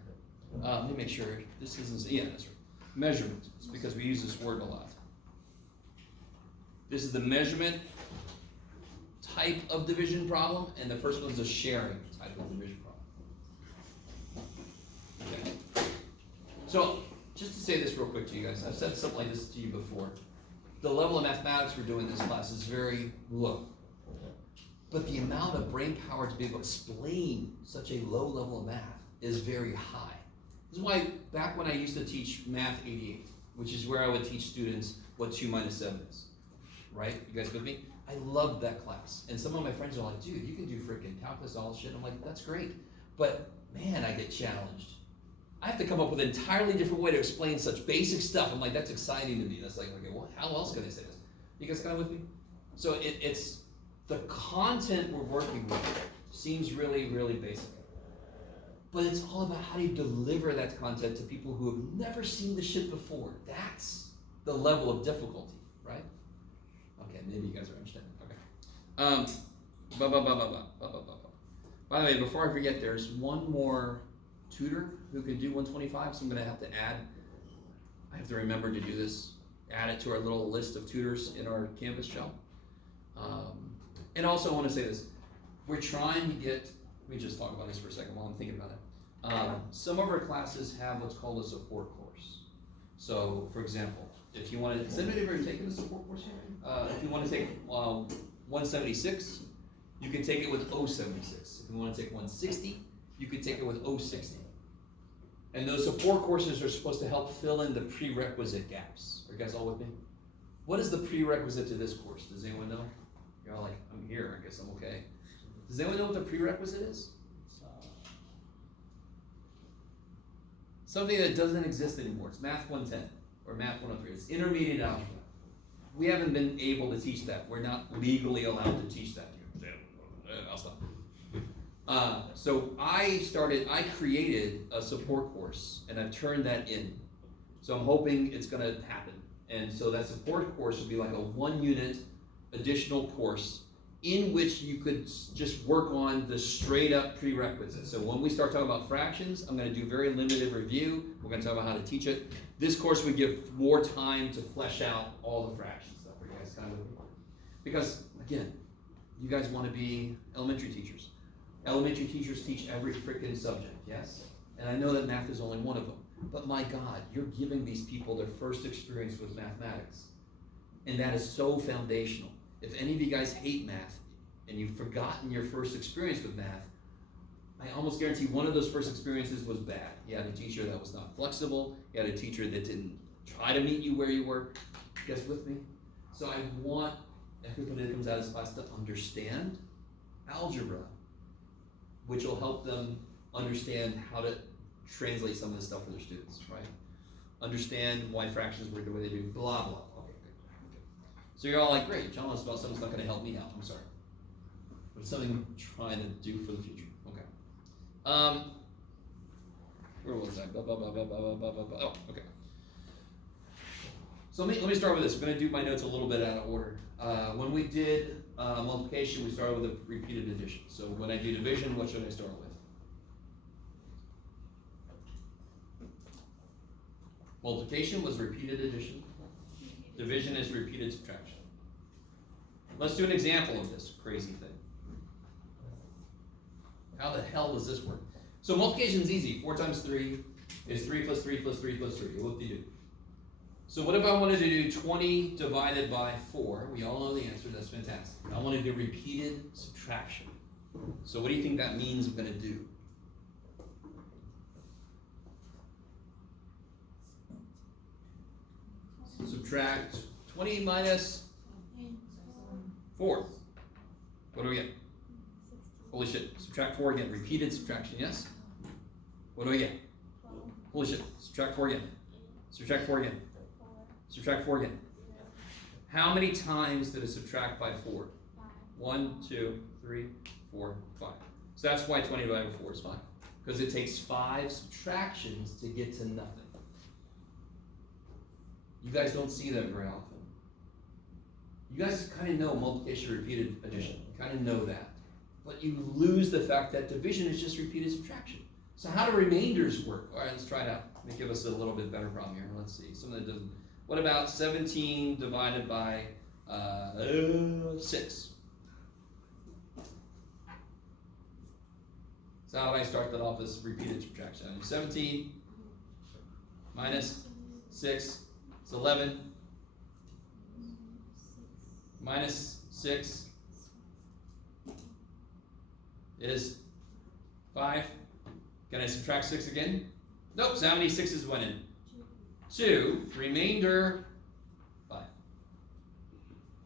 Let me make sure. This isn't, yeah, that's right. Measurement. It's because we use this word a lot. This is the measurement type of division problem, and the first one's a sharing type of division problem. Okay. So, just to say this real quick to you guys, I've said something like this to you before. The level of mathematics we're doing in this class is very low. But the amount of brain power to be able to explain such a low level of math is very high. This is why back when I used to teach Math 88, which is where I would teach students what 2 minus 7 is, right? You guys with me? I loved that class. And some of my friends are like, dude, you can do freaking calculus, all this shit. I'm like, that's great. But man, I get challenged. I have to come up with an entirely different way to explain such basic stuff. I'm like, that's exciting to me. That's like, okay, well, how else can I say this? You guys kind of with me? So it's the content we're working with seems really, really basic. But it's all about how do you deliver that content to people who have never seen the shit before. That's the level of difficulty, right? Okay, maybe you guys are understanding. Okay. By the way, before I forget, there's one more tutor who can do 125, so I'm going to have to add. I have to remember to do this. Add it to our little list of tutors in our Canvas shell. And also, I want to say this. We're trying to get, let me just talk about this for a second while I'm thinking about it. Some of our classes have what's called a support course. So, for example, if you want to, has anybody ever taken a support course here? If you want to take 176, you can take it with 076. If you want to take 160, you can take it with 060. And those support courses are supposed to help fill in the prerequisite gaps. Are you guys all with me? What is the prerequisite to this course? Does anyone know? You're all like, I'm here, I guess I'm okay. Does anyone know what the prerequisite is? Something that doesn't exist anymore. It's Math 110 or Math 103. It's intermediate algebra. We haven't been able to teach that. We're not legally allowed to teach that here. I'll stop. So I created a support course, and I've turned that in. So I'm hoping it's going to happen. And so that support course would be like a 1-unit additional course in which you could just work on the straight up prerequisites. So when we start talking about fractions, I'm going to do very limited review. We're going to talk about how to teach it. This course would give more time to flesh out all the fraction stuff. Are you guys kind of looking for? Because, again, you guys want to be elementary teachers. Elementary teachers teach every freaking subject, yes? And I know that math is only one of them. But my God, you're giving these people their first experience with mathematics. And that is so foundational. If any of you guys hate math and you've forgotten your first experience with math, I almost guarantee one of those first experiences was bad. You had a teacher that was not flexible. You had a teacher that didn't try to meet you where you were. You guys with me? So I want everybody that comes out of this class to understand algebra, which will help them understand how to translate some of this stuff for their students, right? Understand why fractions work the way they do, blah, blah. Okay, good. So you're all like, great, John wants about something's not going to help me out. I'm sorry. But it's something I'm trying to do for the future. Okay. Where was I? Oh, okay. So let me start with this. I'm going to do my notes a little bit out of order. When we did multiplication, we started with a repeated addition. So when I do division, what should I start with? Multiplication was repeated addition. Division is repeated subtraction. Let's do an example of this crazy thing. How the hell does this work? So multiplication is easy. 4 times 3 is 3 plus 3 plus 3 plus 3. Whoop-de-doo. So what if I wanted to do 20 divided by 4? We all know the answer. That's fantastic. I want to do repeated subtraction. So what do you think that means I'm going to do? Subtract 20 minus 4. What do we get? Holy shit. Subtract 4 again. Repeated subtraction, yes? What do we get? Holy shit. Subtract 4 again. Subtract 4 again. Subtract 4 again. How many times did it subtract by 4? 1, 2, 3, 4, 5. So that's why 20 divided by 4 is 5. Because it takes 5 subtractions to get to nothing. You guys don't see that very often. You guys kind of know multiplication, repeated addition. You kind of know that. But you lose the fact that division is just repeated subtraction. So how do remainders work? All right, let's try it out. Let me give us a little bit better problem here. Let's see. Something that doesn't. What about 17 divided by 6? So how do I start that off as repeated subtraction? 17 minus 6 is 11. Minus 6 is 5. Can I subtract 6 again? Nope. So how many 6's went in? 2. Remainder 5.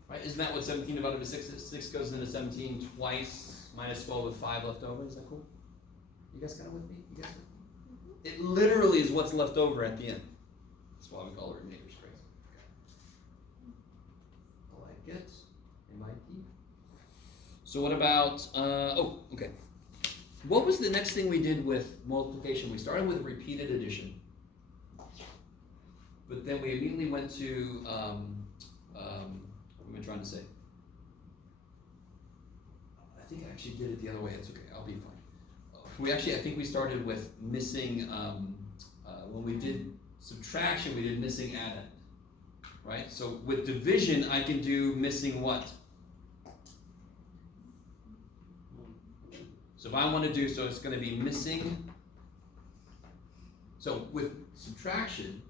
Right? Isn't that what 17 divided by 6 is? 6 goes into 17 twice, minus 12 with 5 left over. Is that cool? You guys kind of with me? You guys? It literally is what's left over at the end. That's why we call it remainders. Crazy. I like it. MIT. So what about, okay. What was the next thing we did with multiplication? We started with repeated addition. But then we immediately went to, what am I trying to say? I think I actually did it the other way. It's okay. I'll be fine. I think we started with missing, when we did subtraction, we did missing addend. Right? So with division, I can do missing what? So if I want to do, so it's going to be missing. So with subtraction,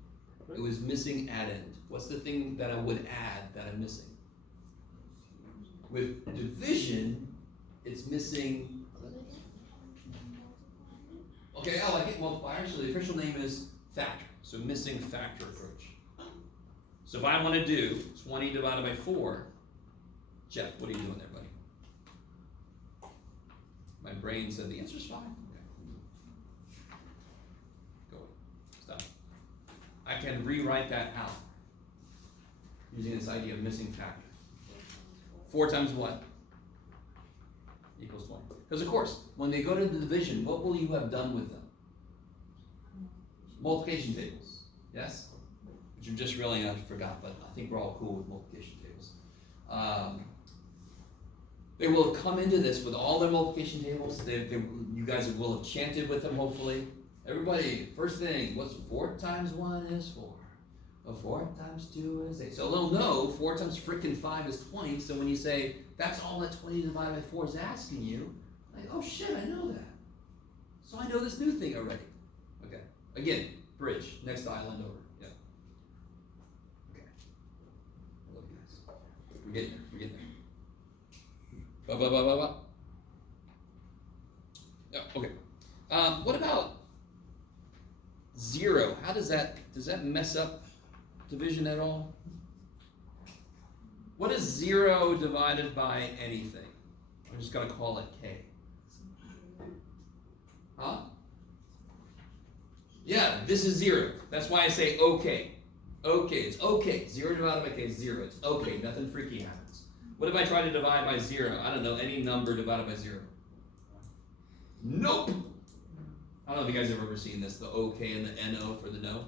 it was missing addend. What's the thing that I would add that I'm missing? With division, it's missing. Okay, I like it. Multiply. Actually, the official name is factor. So missing factor approach. So if I want to do 20 divided by 4, Jeff, what are you doing there, buddy? My brain said the answer's 5. Okay. Go away. Stop. I can rewrite that out using this idea of missing factor. 4 times what? Equals 20. Because of course, when they go to the division, what will you have done with them? Multiplication tables. Yes? Which you just really forgot, but I think we're all cool with multiplication tables. They will have come into this with all their multiplication tables. You guys will have chanted with them, hopefully. Everybody, first thing, what's 4 times 1 is 4. Well, 4 times 2 is 8. So they'll know 4 times frickin' 5 is 20. So when you say, that's all that 20 divided by 4 is asking you, like, oh shit, I know that. So I know this new thing already. Okay. Again, bridge. Next island over. Yeah. Okay. I love you guys. We're getting there. We're getting there. Yeah, okay. What about 0? How does that mess up division at all? What is 0 divided by anything? I'm just gonna call it K. Huh? Yeah, this is 0. That's why I say okay. Okay, it's okay. 0 divided by K is 0. It's okay, nothing freaky happens. What if I try to divide by 0? I don't know, any number divided by 0. Nope! I don't know if you guys have ever seen this, the OK and the NO for the no.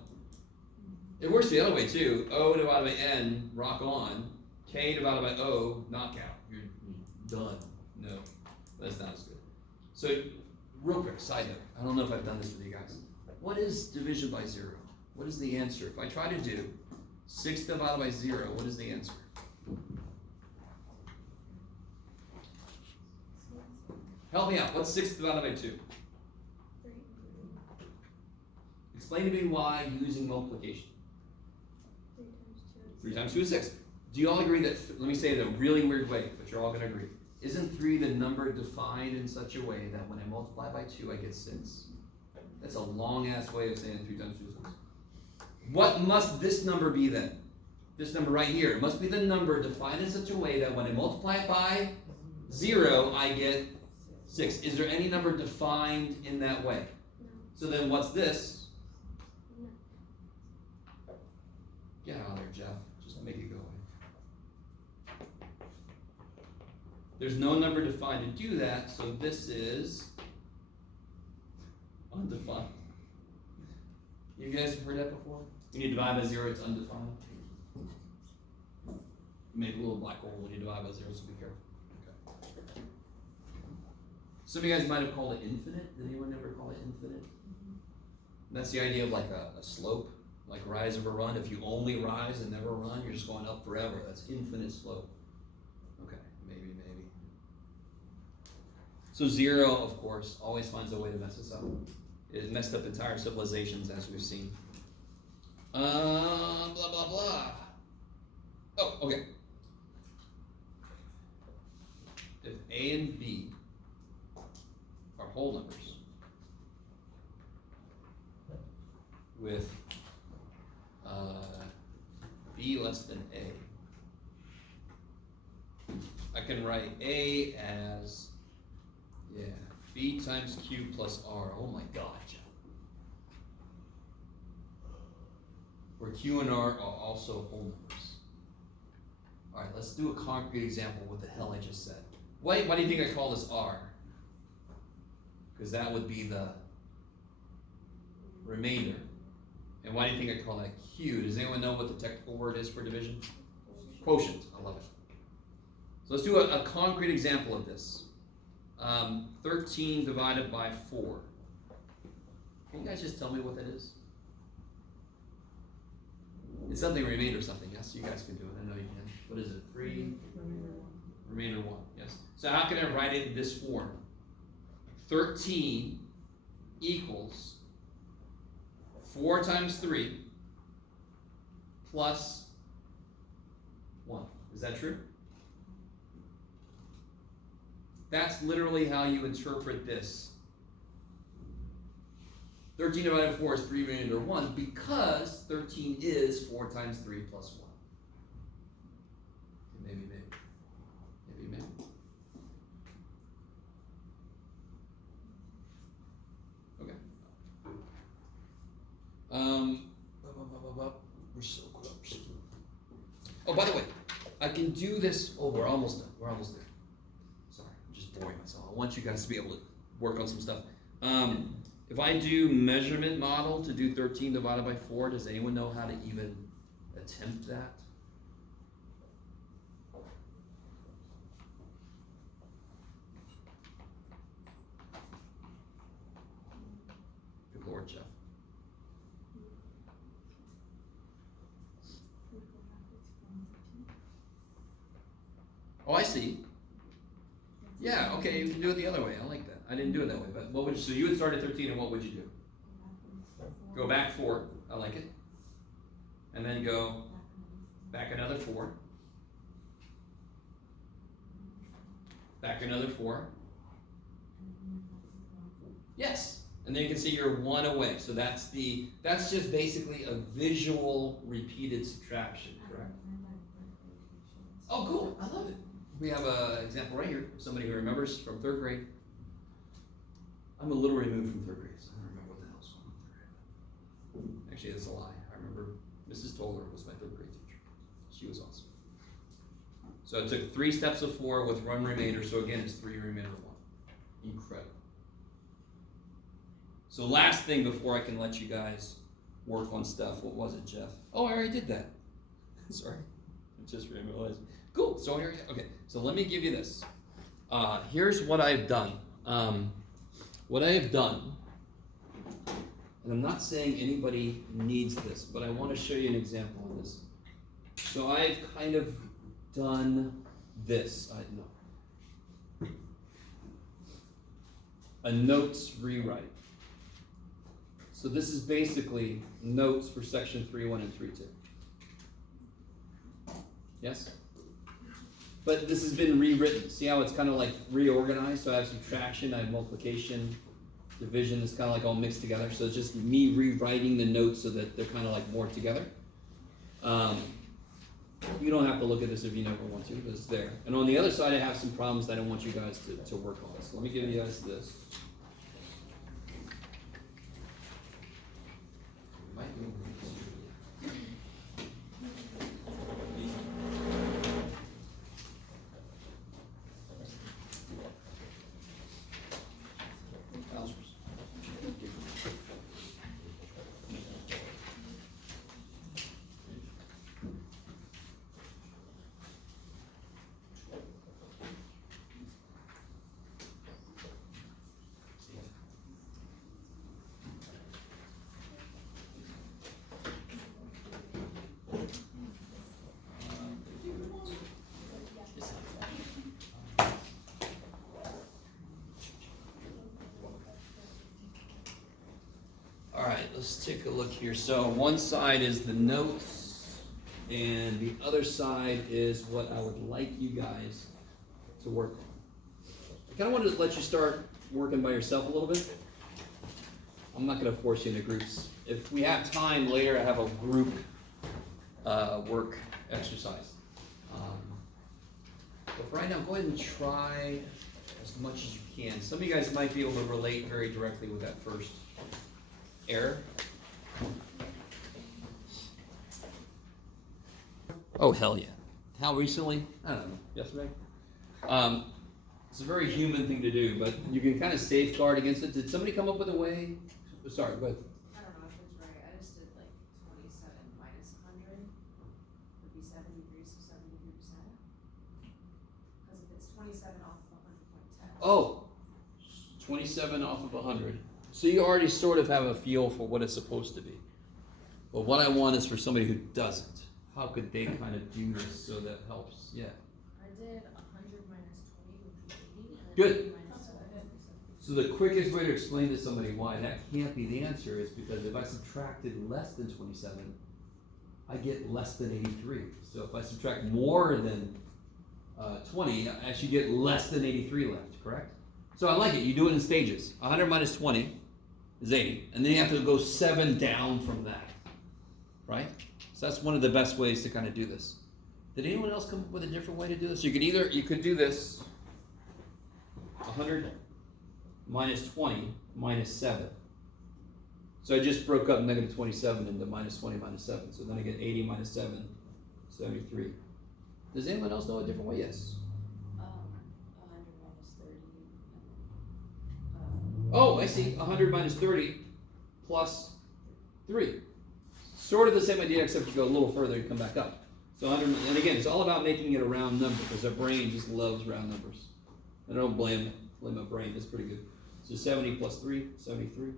It works the other way too. O divided by N, rock on. K divided by O, knockout. You're done. No, that's not as good. So, real quick, side note. I don't know if I've done this with you guys. What is division by 0? What is the answer? If I try to do 6 divided by 0, what is the answer? Help me out. What's 6 divided by 2? 3. Explain to me why using multiplication. 3 times 2 is 3 times 2 is 6. Do you all agree that, let me say it in a really weird way, but you're all going to agree. Isn't 3 the number defined in such a way that when I multiply by 2, I get 6? That's a long-ass way of saying 3 times 2 is 6. What must this number be then? This number right here. It must be the number defined in such a way that when I multiply it by 0, I get 6. Is there any number defined in that way? No. So then what's this? No. Get out of there, Jeff. Just make it go away. There's no number defined to do that, so this is undefined. You guys have heard that before? When you divide by 0, it's undefined. Make a little black hole when you divide by 0, so be careful. Okay. Some of you guys might have called it infinite. Did anyone ever call it infinite? That's the idea of like a slope, like rise over run. If you only rise and never run, you're just going up forever. That's infinite slope. Okay, maybe. So 0, of course, always finds a way to mess us up. It messed up entire civilizations, as we've seen. Blah, blah, blah. Oh, okay. If A and B are whole numbers with B less than A, I can write A as, B times Q plus R. Oh my God. Where Q and R are also whole numbers. All right, let's do a concrete example of what the hell I just said. Why do you think I call this R? Because that would be the remainder. And why do you think I call that Q? Does anyone know what the technical word is for division? Quotient. I love it. So let's do a concrete example of this. 13 divided by 4. Can you guys just tell me what that is? It's something remainder something, yes? You guys can do it. I know you can. What is it? 3? Remainder 1, yes. So how can I write it in this form? 13 equals 4 times 3 plus 1. Is that true? That's literally how you interpret this. 13 divided by 4 is 3 remainder 1 because 13 is 4 times 3 plus 1. Maybe. Okay. We're so close. Oh, by the way, I can do this. Oh, we're almost done. We're almost there. Sorry, I'm just boring myself. I want you guys to be able to work on some stuff. If I do measurement model to do 13 divided by 4, does anyone know how to even attempt that? Good Lord, Jeff. Oh, I see. Yeah, okay, you can do it the other way. I like that. I didn't do it that way, but what would you, so you would start at 13 and what would you do? Go back 4. I like it. And then go back another 4. Back another 4. Yes. And then you can see you're 1 away. So that's just basically a visual repeated subtraction, correct? Oh, cool. I love it. We have an example right here of somebody who remembers from 3rd grade. I'm a little removed from 3rd grade, so I don't remember what the hell's going on in 3rd grade. Actually, that's a lie. I remember Mrs. Toller was my 3rd grade teacher. She was awesome. So it took 3 steps of 4 with 1 remainder. So again, it's 3 remainder 1. Incredible. So last thing before I can let you guys work on stuff. What was it, Jeff? Oh, I already did that. Sorry. I just realized. Cool. So here, okay. So let me give you this. Here's what I've done. What I have done, and I'm not saying anybody needs this, but I want to show you an example of this. So I've kind of done this. a notes rewrite. So this is basically notes for section 3.1 and 3.2. Yes? But this has been rewritten. See how it's kind of like reorganized? So I have subtraction, I have multiplication, division is kind of like all mixed together. So it's just me rewriting the notes so that they're kind of like more together. You don't have to look at this if you never want to, but it's there. And on the other side, I have some problems that I want you guys to work on. So let me give you guys this. Might be over here. Let's take a look here. So one side is the notes, and the other side is what I would like you guys to work on. I kind of wanted to let you start working by yourself a little bit. I'm not going to force you into groups. If we have time later, I have a group work exercise. But for right now, go ahead and try as much as you can. Some of you guys might be able to relate very directly with that first error. Oh, hell yeah. How recently? I don't know. Yesterday? It's a very human thing to do, but you can kind of safeguard against it. Did somebody come up with a way? Sorry, go ahead. I don't know if it's right. I just did like 27 minus 100 would be 73, so 73%. Because if it's 27 off of 100.10. Oh, 27 off of 100. So you already sort of have a feel for what it's supposed to be. But what I want is for somebody who doesn't. How could they kind of do this so that helps? Yeah. I did 100 minus 20 would be 80. And Good. 80 minus 7. So the quickest way to explain to somebody why that can't be the answer is because if I subtracted less than 27, I get less than 83. So if I subtract more than 20, I should get less than 83 left, correct? So I like it. You do it in stages. 100 minus 20 is 80. And then you have to go 7 down from that, right? So that's one of the best ways to kind of do this. Did anyone else come up with a different way to do this? You could do this 100 minus 20 minus 7. So I just broke up negative 27 into minus 20 minus 7. So then I get 80 minus 7, 73. Does anyone else know a different way? Yes. 100 minus 30. Oh, I see. 100 minus 30 plus 3. Sort of the same idea, except you go a little further, you come back up. So 100, and again, it's all about making it a round number because our brain just loves round numbers. I don't blame my brain. It's pretty good. So 70 plus 3, 73.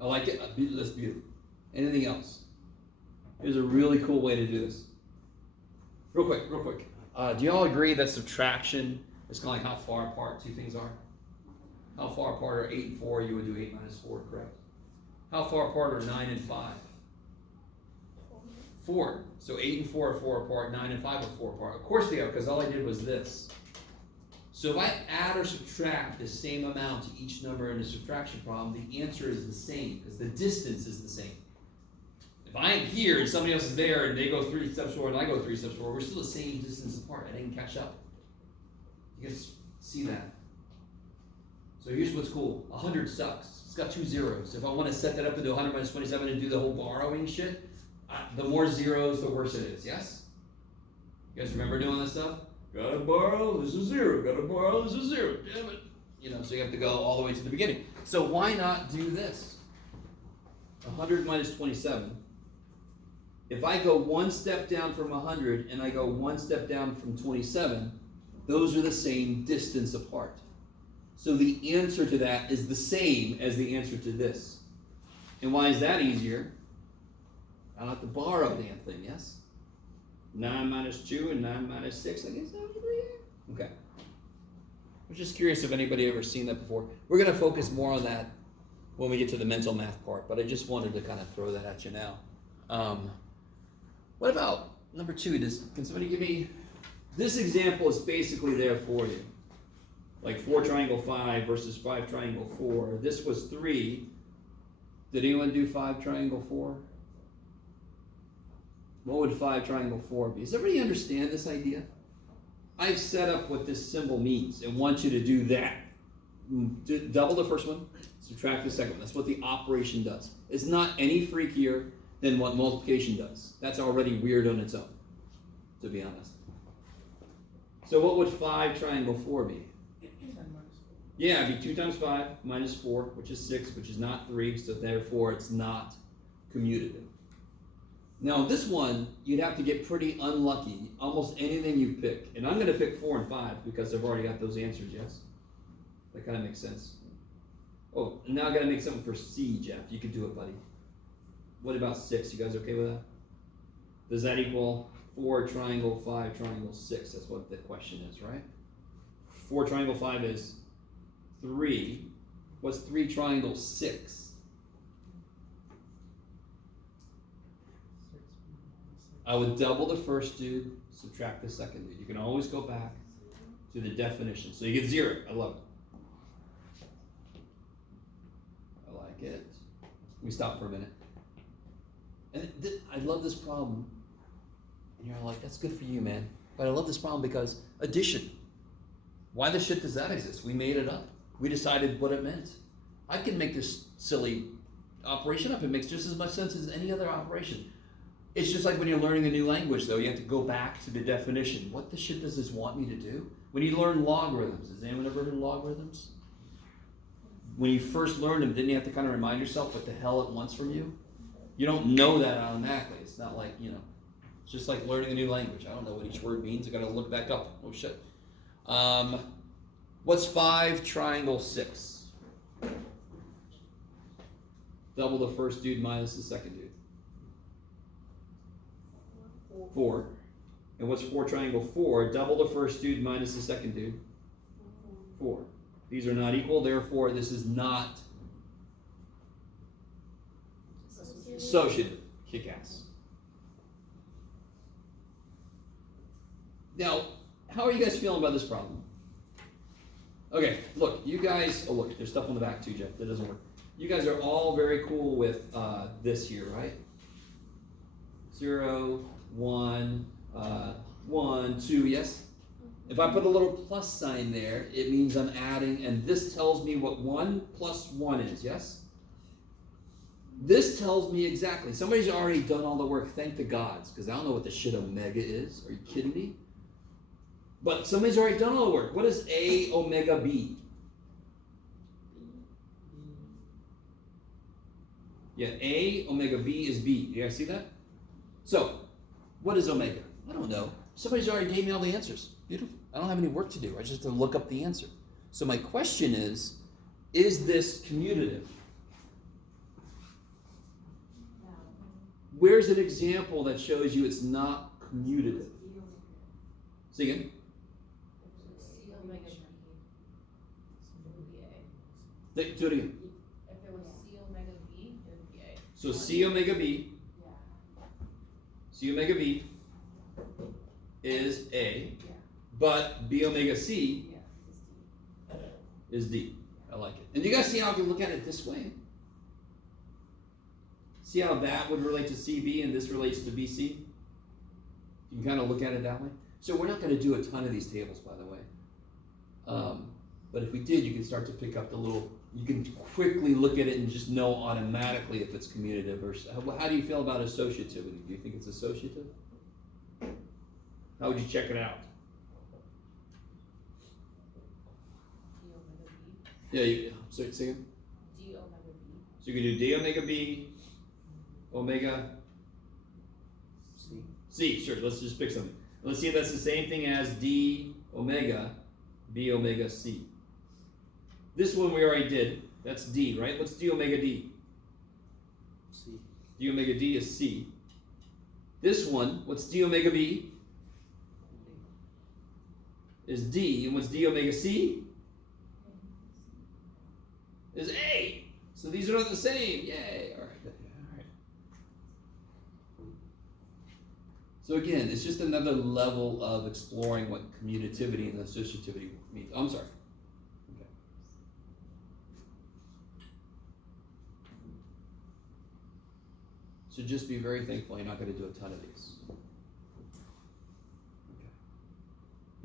I like it. That's beautiful. Anything else? Here's a really cool way to do this. Real quick. Do you all agree that subtraction is kind of like how far apart two things are? How far apart are 8 and 4? You would do 8 minus 4, correct? How far apart are 9 and 5? 4. So 8 and 4 are 4 apart, 9 and 5 are 4 apart. Of course they are, because all I did was this. So if I add or subtract the same amount to each number in a subtraction problem, the answer is the same, because the distance is the same. If I'm here and somebody else is there and they go 3 steps forward and I go 3 steps forward, we're still the same distance apart. I didn't catch up. You guys see that? So here's what's cool. 100 sucks. It's got 2 zeros. If I want to set that up into 100 minus 27 and do the whole borrowing shit, the more zeros, the worse it is. Yes? You guys remember doing this stuff? Gotta borrow, this is 0. Gotta borrow, this is 0. Damn it. You know, so you have to go all the way to the beginning. So why not do this? 100 minus 27. If I go 1 step down from 100 and I go 1 step down from 27, those are the same distance apart. So the answer to that is the same as the answer to this. And why is that easier? I don't have to borrow the damn thing, yes? 9 minus 2 and 9 minus 6, I get 73. Okay. I'm just curious if anybody ever seen that before. We're going to focus more on that when we get to the mental math part, but I just wanted to kind of throw that at you now. What about number 2? Can somebody give me, this example is basically there for you. Like 4 triangle 5 versus 5 triangle 4. This was 3. Did anyone do 5 triangle 4? What would 5 triangle 4 be? Does everybody understand this idea? I've set up what this symbol means and want you to do that. Double the first one, subtract the second one. That's what the operation does. It's not any freakier than what multiplication does. That's already weird on its own, to be honest. So what would 5 triangle 4 be? Yeah, it'd be 2 times 5 minus 4, which is 6, which is not 3, so therefore it's not commutative. Now this one, you'd have to get pretty unlucky. Almost anything you pick. And I'm going to pick 4 and 5 because I've already got those answers, yes? That kind of makes sense. Oh, and now I got to make something for C, Jeff. You can do it, buddy. What about 6? You guys okay with that? Does that equal 4 triangle 5 triangle 6? That's what the question is, right? 4 triangle 5 is 3. What's 3 triangle 6? I would double the first dude, subtract the second dude. You can always go back to the definition. So you get 0. I love it. I like it. We stop for a minute. And I love this problem. And you're like, that's good for you, man. But I love this problem because addition. Why the shit does that exist? We made it up. We decided what it meant. I can make this silly operation up. It makes just as much sense as any other operation. It's just like when you're learning a new language, though. You have to go back to the definition. What the shit does this want me to do? When you learn logarithms, has anyone ever heard of logarithms? When you first learned them, didn't you have to kind of remind yourself what the hell it wants from you? You don't know that automatically. It's not like, it's just like learning a new language. I don't know what each word means. I got to look back up. Oh, shit. What's 5 triangle 6? Double the first dude minus the second dude. 4. And what's 4 triangle 4? Double the first dude minus the second dude. 4. These are not equal, therefore this is not associative. Kick ass. Now, how are you guys feeling about this problem? Okay, look, you guys, look, there's stuff on the back too, Jeff, that doesn't work. You guys are all very cool with this here, right? 0, 1, 1, 2, yes? If I put a little plus sign there, it means I'm adding, and this tells me what 1 plus 1 is, yes? This tells me exactly. Somebody's already done all the work, thank the gods, because I don't know what the shit omega is. Are you kidding me? But somebody's already done all the work. What is A omega B? Yeah, A omega B is B. You guys see that? So, what is omega? I don't know. Somebody's already gave me all the answers. Beautiful. I don't have any work to do. I just have to look up the answer. So my question is this commutative? No. Where's an example that shows you it's not commutative? See again? C omega B. It would be A. Do it again. If it was C omega B, it would be A. So C omega B. Yeah. C omega B is A, Yeah. but B omega C Yeah. is D. I like it. And you guys see how I can look at it this way? See how that would relate to CB and this relates to BC? You can kind of look at it that way. So we're not going to do a ton of these tables, by the way. But if we did, you can start to pick up the little, you can quickly look at it and just know automatically if it's commutative. Or how do you feel about associativity? Do you think it's associative? How would you check it out? D omega B. Yeah, sorry, say again? D omega B. So you can do D omega B, omega C. Sure, let's just pick something. Let's see if that's the same thing as D omega B omega C. This one we already did. That's D, right? What's D omega D? C. D omega D is C. This one, what's D omega B? Is D. And what's D omega C? is A. So these are not the same. Yay. All right. So again, it's just another level of exploring what commutativity and associativity means. I'm sorry. Okay. So just be very thankful you're not going to do a ton of these.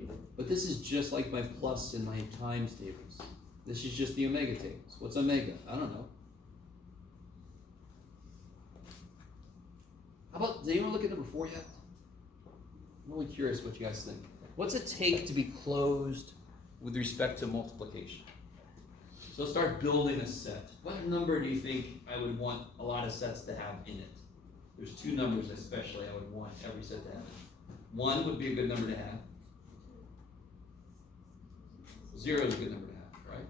Okay. But this is just like my plus and my times tables. This is just the omega tables. What's omega? I don't know. How about, did anyone look at number 4 yet? I'm really curious what you guys think. What's it take to be closed with respect to multiplication? So start building a set. What number do you think I would want a lot of sets to have in it? There's 2 numbers especially I would want every set to have in it. 1 would be a good number to have. 0 is a good number to have, right?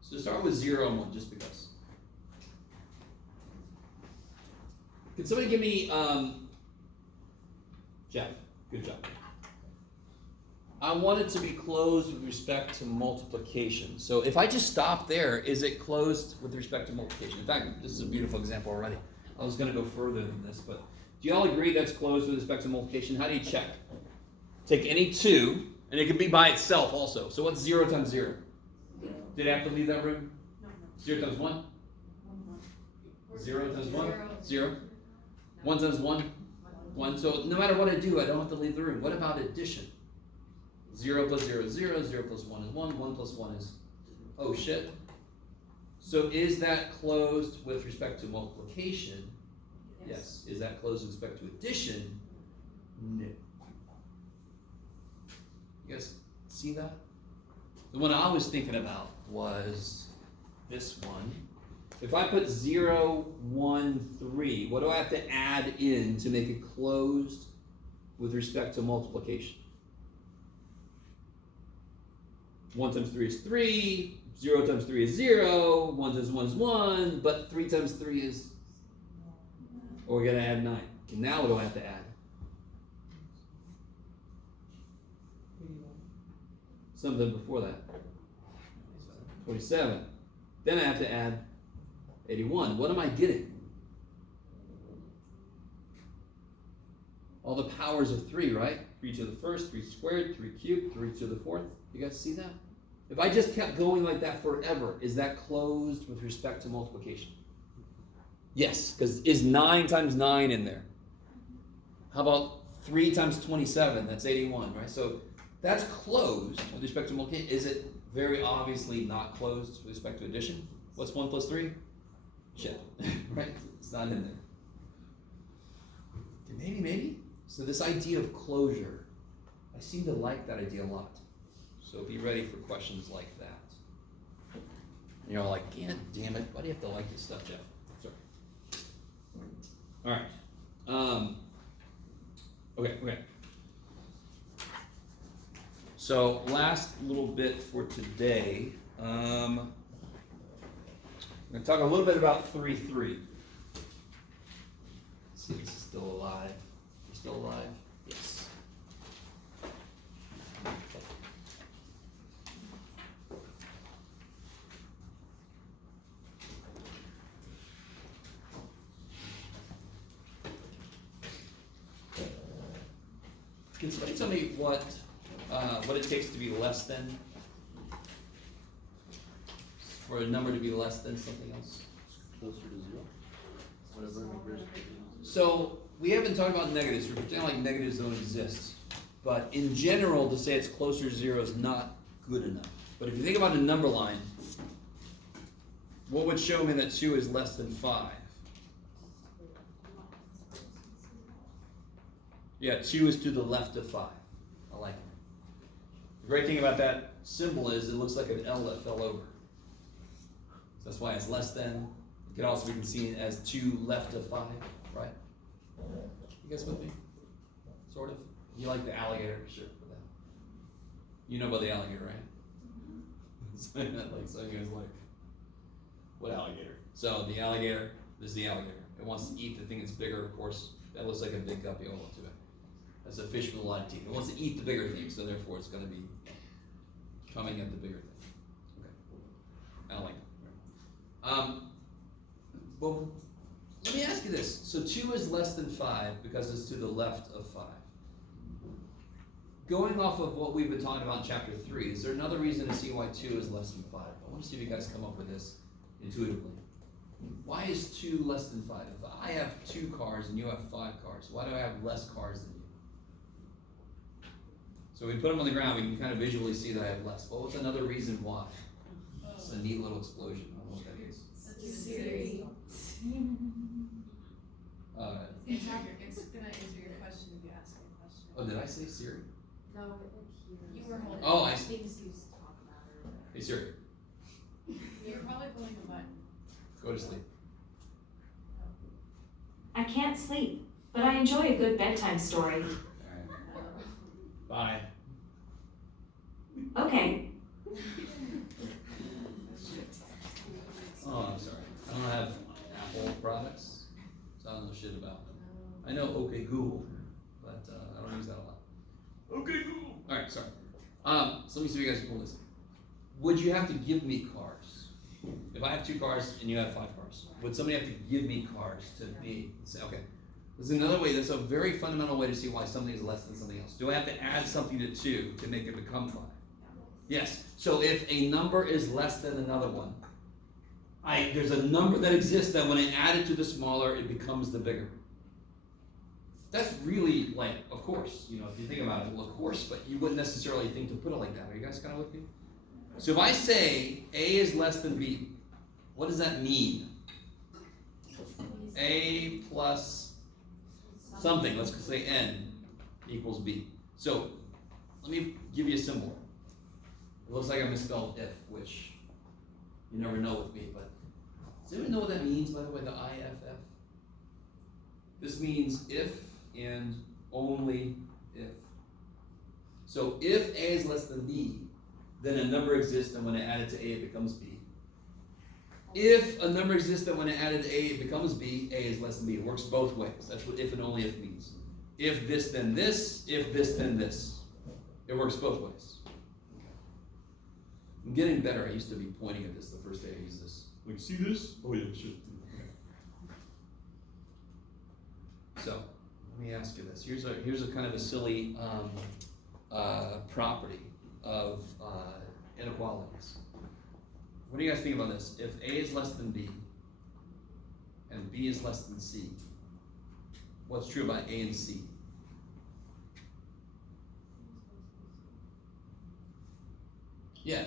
So start with 0 and 1 just because. Can somebody give me, Jeff, good job. I want it to be closed with respect to multiplication. So if I just stop there, is it closed with respect to multiplication? In fact, this is a beautiful example already. I was going to go further than this, but do you all agree that's closed with respect to multiplication? How do you check? Take any 2, and it can be by itself also. So what's 0 times 0? Did I have to leave that room? No. 0 times 1? 0 times 1? 0. 1 times 1? 1. So no matter what I do, I don't have to leave the room. What about addition? 0 plus 0 is 0, 0 plus 1 is 1, 1 plus 1 is, oh shit. So is that closed with respect to multiplication? Yes. Is that closed with respect to addition? No. You guys see that? The one I was thinking about was this one. If I put 0, 1, 3, what do I have to add in to make it closed with respect to multiplication? 1 times 3 is 3, 0 times 3 is 0, 1 times 1 is 1, but 3 times 3 is, oh, we gotta add 9. Okay, now what do I have to add? Something before that. 27. Then I have to add 81. What am I getting? All the powers of 3, right? 3 to the first, 3 squared, 3 cubed, 3 to the fourth. You guys see that? If I just kept going like that forever, is that closed with respect to multiplication? Yes, because is 9 times 9 in there? How about 3 times 27? That's 81, right? So that's closed with respect to multiplication. Is it very obviously not closed with respect to addition? What's 1 plus 3? Shit, right? It's not in there. Okay, maybe. So this idea of closure, I seem to like that idea a lot. So be ready for questions like that. And you're all like, God damn it, why do you have to like this stuff, Jeff? Sorry. All right. Okay. So last little bit for today. I'm going to talk a little bit about 3-3. See if this is still alive. You're still alive? Yes. Can somebody tell me what it takes to be less than? For a number to be less than something else? Closer to 0. Whatever numbers. So we haven't talked about negatives. We're pretending like negatives don't exist. But in general, to say it's closer to 0 is not good enough. But if you think about a number line, what would show me that 2 is less than 5? Yeah, 2 is to the left of 5. I like it. The great thing about that symbol is it looks like an L that fell over. So that's why it's less than. It could also be seen as 2 left of 5, right? You guys with me? Sort of? You like the alligator? Sure. You know about the alligator, right? So you guys like, what alligator? So the alligator, this is the alligator. It wants to eat the thing that's bigger, of course. That looks like a big guppy to it. That's a fish with a lot of teeth. It wants to eat the bigger thing, so therefore it's going to be coming at the bigger thing. Okay. I don't like it. Well, let me ask you this. So 2 is less than 5 because it's to the left of 5. Going off of what we've been talking about in chapter 3, is there another reason to see why 2 is less than 5? I want to see if you guys come up with this intuitively. Why is 2 less than 5? If I have 2 cars and you have 5 cars, why do I have less cars than you? So we put them on the ground, we can kind of visually see that I have less. Well, what's another reason why? It's a neat little explosion. I don't know what that is. Siri. It's gonna answer your question if you ask me a question. Oh, did I say Siri? No, it like here. You were holding. Oh, I see. Things you talk about or whatever. Hey Siri, You're probably holding a button. go to sleep. I can't sleep, but I enjoy a good bedtime story. Alright. Bye. Okay. Oh, I'm sorry. I don't have Apple products, so I don't know shit about them. I know OK Google, but I don't use that a lot. OK Google. All right, sorry. So let me see if you guys can pull this. Would you have to give me cars? If I have 2 cars and you have 5 cars, would somebody have to give me cars to be? Say, okay. There's another way. That's a very fundamental way to see why something is less than something else. Do I have to add something to 2 to make it become 5? Yes. So if a number is less than another one, there's a number that exists that when I add it to the smaller, it becomes the bigger. That's really like, of course, you know, if you think about it, well, of course, but you wouldn't necessarily think to put it like that. Are you guys kind of with me? So if I say A is less than B, what does that mean? A plus something, let's say N equals B. So let me give you a symbol. It looks like I misspelled if, which you never know with me, but does anyone know what that means, by the way, the IFF? This means if and only if. So if A is less than B, then a number exists, and when I add it to A, it becomes B. If a number exists, then when I add it to A, it becomes B, A is less than B. It works both ways. That's what if and only if means. If this, then this. If this, then this. It works both ways. I'm getting better. I used to be pointing at this the first day I used this. Like, see this? Oh yeah, shit. So let me ask you this. Here's a kind of a silly property of inequalities. What do you guys think about this? If A is less than B and B is less than C, what's true about A and C? Yeah.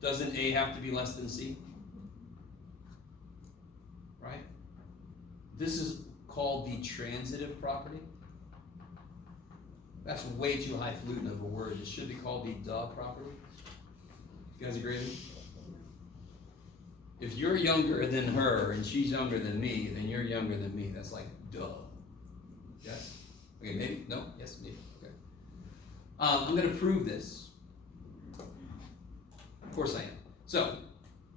Doesn't A have to be less than C? Right? This is called the transitive property. That's way too highfalutin of a word. It should be called the duh property. You guys agree with me? If you're younger than her and she's younger than me, then you're younger than me. That's like duh. Yes? Okay, maybe? No? Yes, maybe. Okay. I'm going to prove this. Of course I am. So,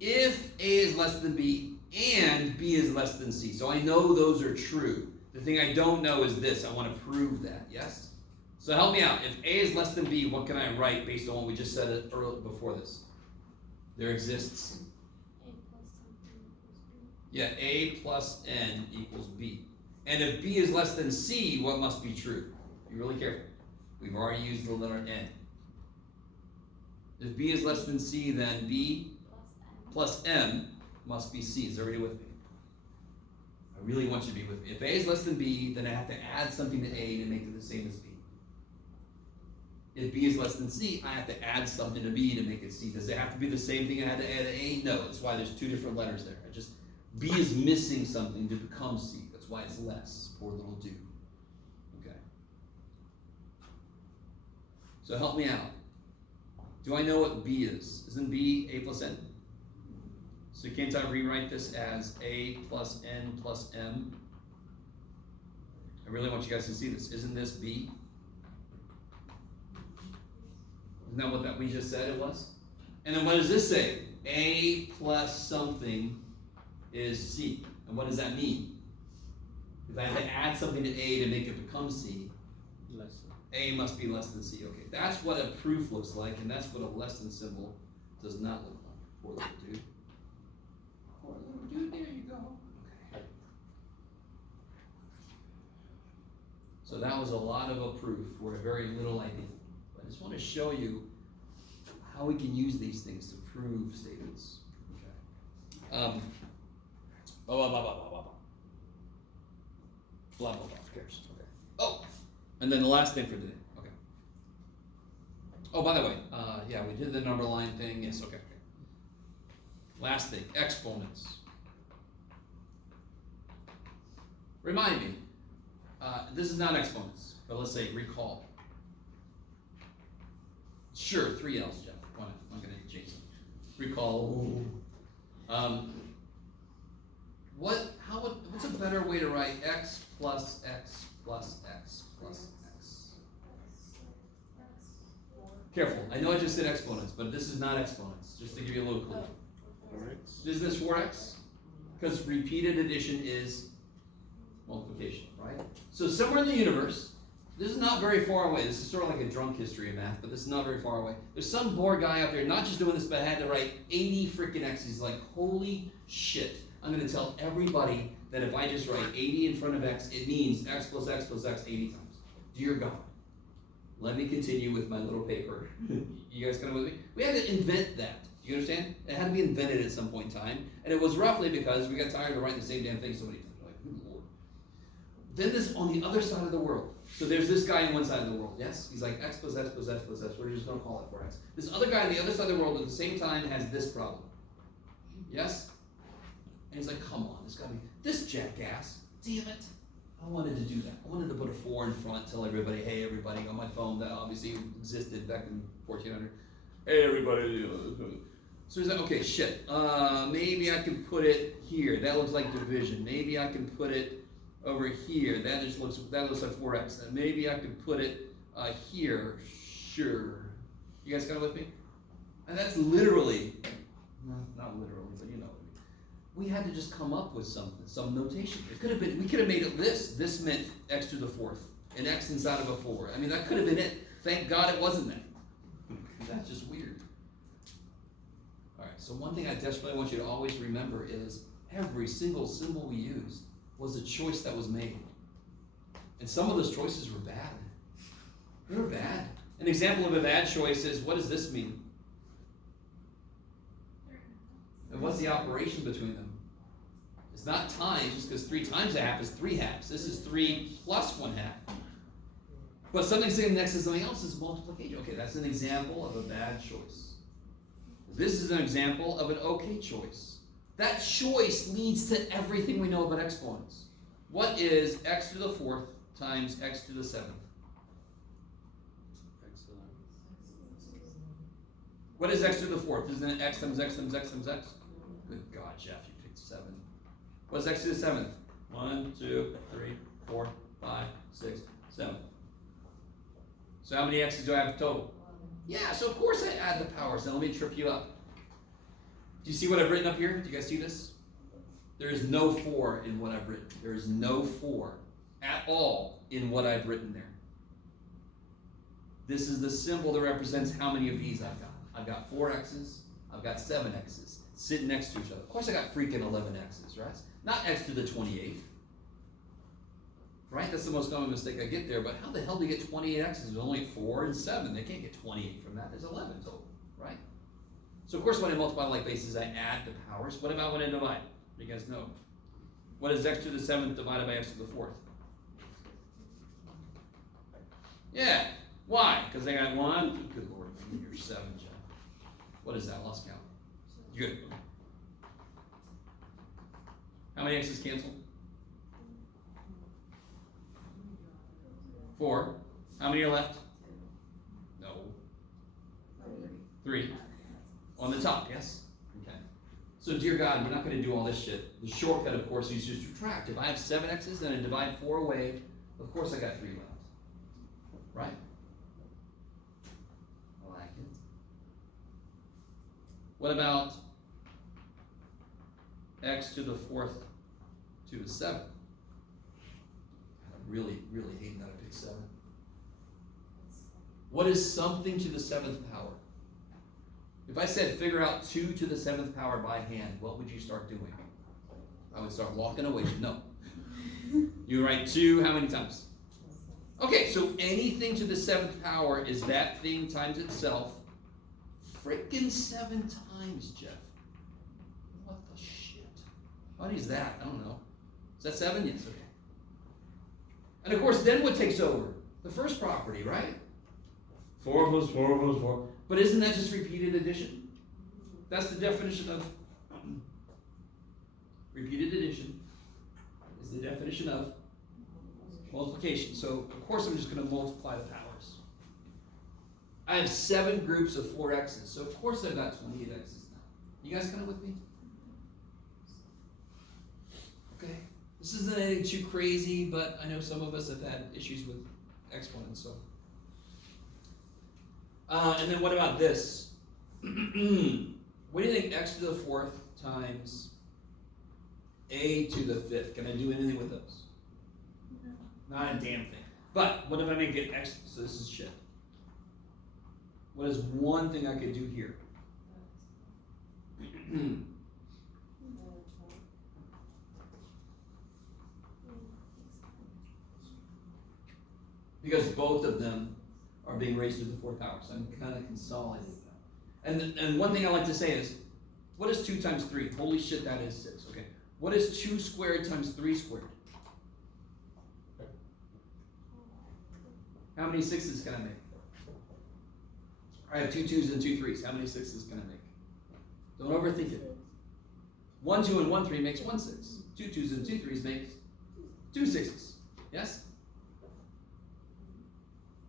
if A is less than B and B is less than C, so I know those are true. The thing I don't know is this. I want to prove that. Yes? So help me out. If A is less than B, what can I write based on what we just said earlier before this? There exists. Yeah, A plus N equals B. And if B is less than C, what must be true? Be really careful. We've already used the letter N. If B is less than C, then B plus M must be C. Is everybody with me? I really want you to be with me. If A is less than B, then I have to add something to A to make it the same as B. If B is less than C, I have to add something to B to make it C. Does it have to be the same thing I had to add to A? No, that's why there's 2 different letters there. B is missing something to become C. That's why it's less. Poor little dude. Okay. So help me out. Do I know what B is? Isn't B A plus N? So can't I rewrite this as A plus N plus M? I really want you guys to see this. Isn't this B? Isn't that what we just said it was? And then what does this say? A plus something is C. And what does that mean? If I have to add something to A to make it become C, A must be less than C. Okay, that's what a proof looks like, and that's what a less than symbol does not look like. Poor little dude. Poor little dude, there you go. Okay. So that was a lot of a proof for a very little idea. But I just want to show you how we can use these things to prove statements. Okay. Blah, blah, blah, blah, blah, blah. Blah, blah, blah. Who cares? Okay. Oh, and then the last thing for today. Okay. Oh, by the way, yeah, we did the number line thing. Yes, okay. Last thing, exponents. Remind me, this is not exponents, but let's say recall. Sure, 3 L's, Jeff. Why not? I'm going to change them. Recall. What's a better way to write x plus x plus x plus x? Careful, I know I just said exponents, but this is not exponents, just to give you a little clue. 4x. Is this 4x? Because repeated addition is multiplication, right? So somewhere in the universe, this is not very far away. This is sort of like a drunk history of math, but this is not very far away. There's some bored guy out there not just doing this, but had to write 80 freaking x's. Like, holy shit. I'm going to tell everybody that if I just write 80 in front of x, it means x plus x plus x 80 times. Dear God. Let me continue with my little paper. You guys coming with me? We had to invent that. You understand? It had to be invented at some point in time. And it was roughly because we got tired of writing the same damn thing so many times. Like, good Lord. Then this on the other side of the world. So there's this guy on one side of the world, yes? He's like x plus x plus x plus x. We're just going to call it 4x. This other guy on the other side of the world at the same time has this problem. Yes? And he's like, come on, this got to be, this jackass, damn it. I wanted to do that. I wanted to put a 4 in front, tell everybody, hey, everybody, on my phone that obviously existed back in 1400. Hey, everybody. So he's like, okay, shit. Maybe I can put it here. That looks like division. Maybe I can put it over here. That looks like 4x. Maybe I can put it here. Sure. You guys got it with me? And that's literally, not literally, but you know what I mean. We had to just come up with something, some notation. It could have been, we could have made it this. This meant x to the 4th, and x inside of a 4. I mean, that could have been it. Thank God it wasn't that. That's just weird. All right, so one thing I desperately want you to always remember is every single symbol we used was a choice that was made. And some of those choices were bad. They were bad. An example of a bad choice is, what does this mean? And what's the operation between them? It's not times, because 3 times a half is 3 halves. This is 3 plus 1 half. But something sitting next to something else is multiplication. Okay, that's an example of a bad choice. This is an example of an okay choice. That choice leads to everything we know about exponents. What is x to the 4th times x to the 7th? What is x to the 4th? Isn't it x times x times x times x? Good God, Jeff, you picked 7. What's x to the 7th? 1, 2, 3, 4, 5, 6, 7. So how many x's do I have total? Yeah, so of course I add the powers. Now let me trip you up. Do you see what I've written up here? Do you guys see this? There is no 4 in what I've written. There is no 4 at all in what I've written there. This is the symbol that represents how many of these I've got. I've got 4 x's. I've got 7 x's sitting next to each other. Of course I got freaking 11 x's, right? Not x to the 28th. Right? That's the most common mistake I get there. But how the hell do you get 28 x's? There's only 4 and 7. They can't get 28 from that. There's 11 total, right? So of course when I multiply like bases, I add the powers. What about when I divide? You guys know. What is x to the 7th divided by x to the 4th? Yeah. Why? Because I got 1. Good Lord, you're 7, Jeff. What is that? I lost count. Good. How many x's cancel? 4. How many are left? No. 3. On the top, yes? Okay. So, dear God, you're not going to do all this shit. The shortcut, of course, is just subtract. If I have 7 x's, then I divide 4 away. Of course, I got 3 left. Right? I like it. What about x to the 4th to the 7th? I'm really, really hating that I picked 7. What is something to the 7th power? If I said figure out 2 to the 7th power by hand, what would you start doing? I would start walking away. No. You write 2 how many times? Okay, so anything to the 7th power is that thing times itself. Freaking 7 times, Jeff. What the shit? How many is that? I don't know. Is that 7? Yes, okay. And of course, then what takes over? The first property, right? 4 plus 4 plus 4. But isn't that just repeated addition? That's the definition of repeated addition. Is the definition of multiplication. So, of course, I'm just going to multiply the powers. I have 7 groups of 4x's, so of course I've got 28x's now. You guys kind of with me? Okay. This isn't anything too crazy, but I know some of us have had issues with exponents, so. And then what about this? What do you think x to the 4th times a to the 5th? Can I do anything with those? No. Not a damn thing. But what if I make it x? So this is shit. What is one thing I could do here? Because both of them are being raised to the 4th power, so I'm kind of consolidating them. And one thing I like to say is, what is 2 times 3? Holy shit, that is 6. Okay. What is 2 squared times 3 squared? How many 6s can I make? I have 2 2s and 2 3s. How many 6s can I make? Don't overthink it. 1 2 and 1 3 makes 1 6. 2 2s and 2 3s makes 2 6s. Yes?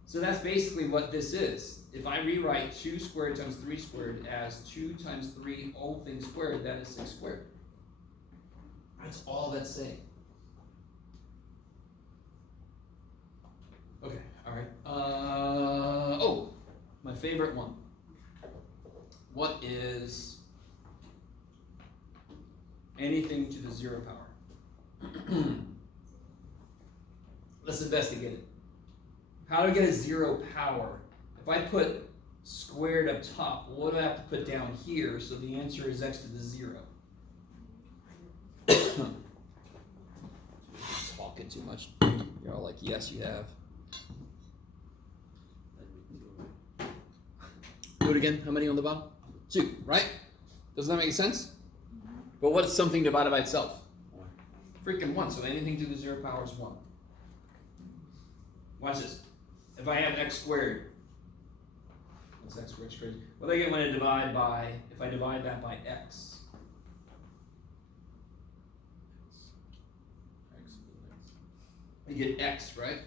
So that's basically what this is. If I rewrite 2 squared times 3 squared as 2 times 3 all things squared, that is 6 squared. That's all that's saying. Okay, all right. Oh, my favorite one. What is anything to the 0 power? Let's investigate it. How do I get a 0 power? If I put squared up top, what do I have to put down here? So the answer is x to the 0. Talking too much. You're all like, yes, you have. Do it again. How many on the bottom? 2, right? Doesn't that make sense? But what's something divided by itself? Freaking 1. So anything to the 0 power is 1. Watch this. If I have x squared, what's x squared? It's crazy. What do I get when I divide by, if I divide that by x? I get x, right?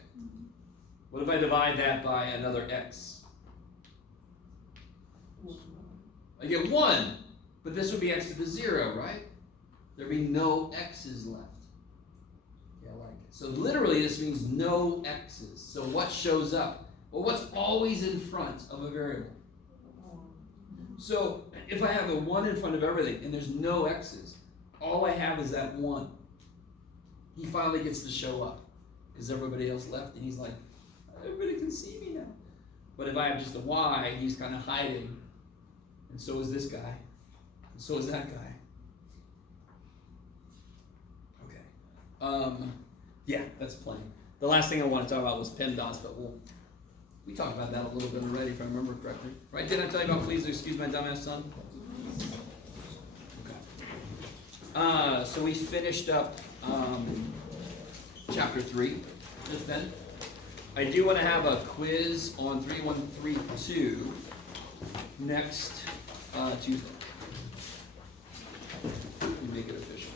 What if I divide that by another x? I get 1, but this would be x to the 0, right? There'd be no x's left. Yeah, I like it. So literally this means no x's. So what shows up? Well, what's always in front of a variable? So if I have a 1 in front of everything and there's no x's, all I have is that 1. He finally gets to show up because everybody else left and he's like, everybody can see me now. But if I have just a y, he's kind of hiding. And so is this guy. And so is that guy. Okay. Yeah, that's plenty. The last thing I want to talk about was PEMDAS, but we talked about that a little bit already, if I remember correctly. Right? Didn't I tell you about please excuse my dumbass son? Okay. So we finished up chapter 3 just then. I do want to have a quiz on 3132 next Tuesday. We make it official.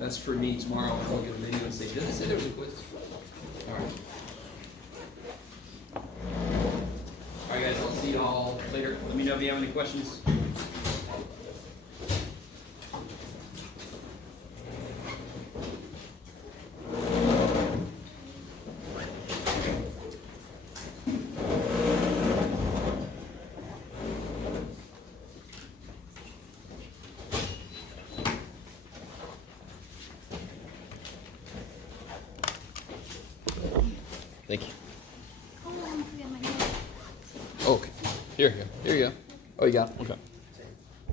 That's for me tomorrow. I'll get a video and say, did I say there was a quiz? All right. All right, guys. I'll see y'all later. Let me know if you have any questions. Thank you. Oh, I'm gonna forget my notes. Okay. Here you go. Oh, you got it? Okay.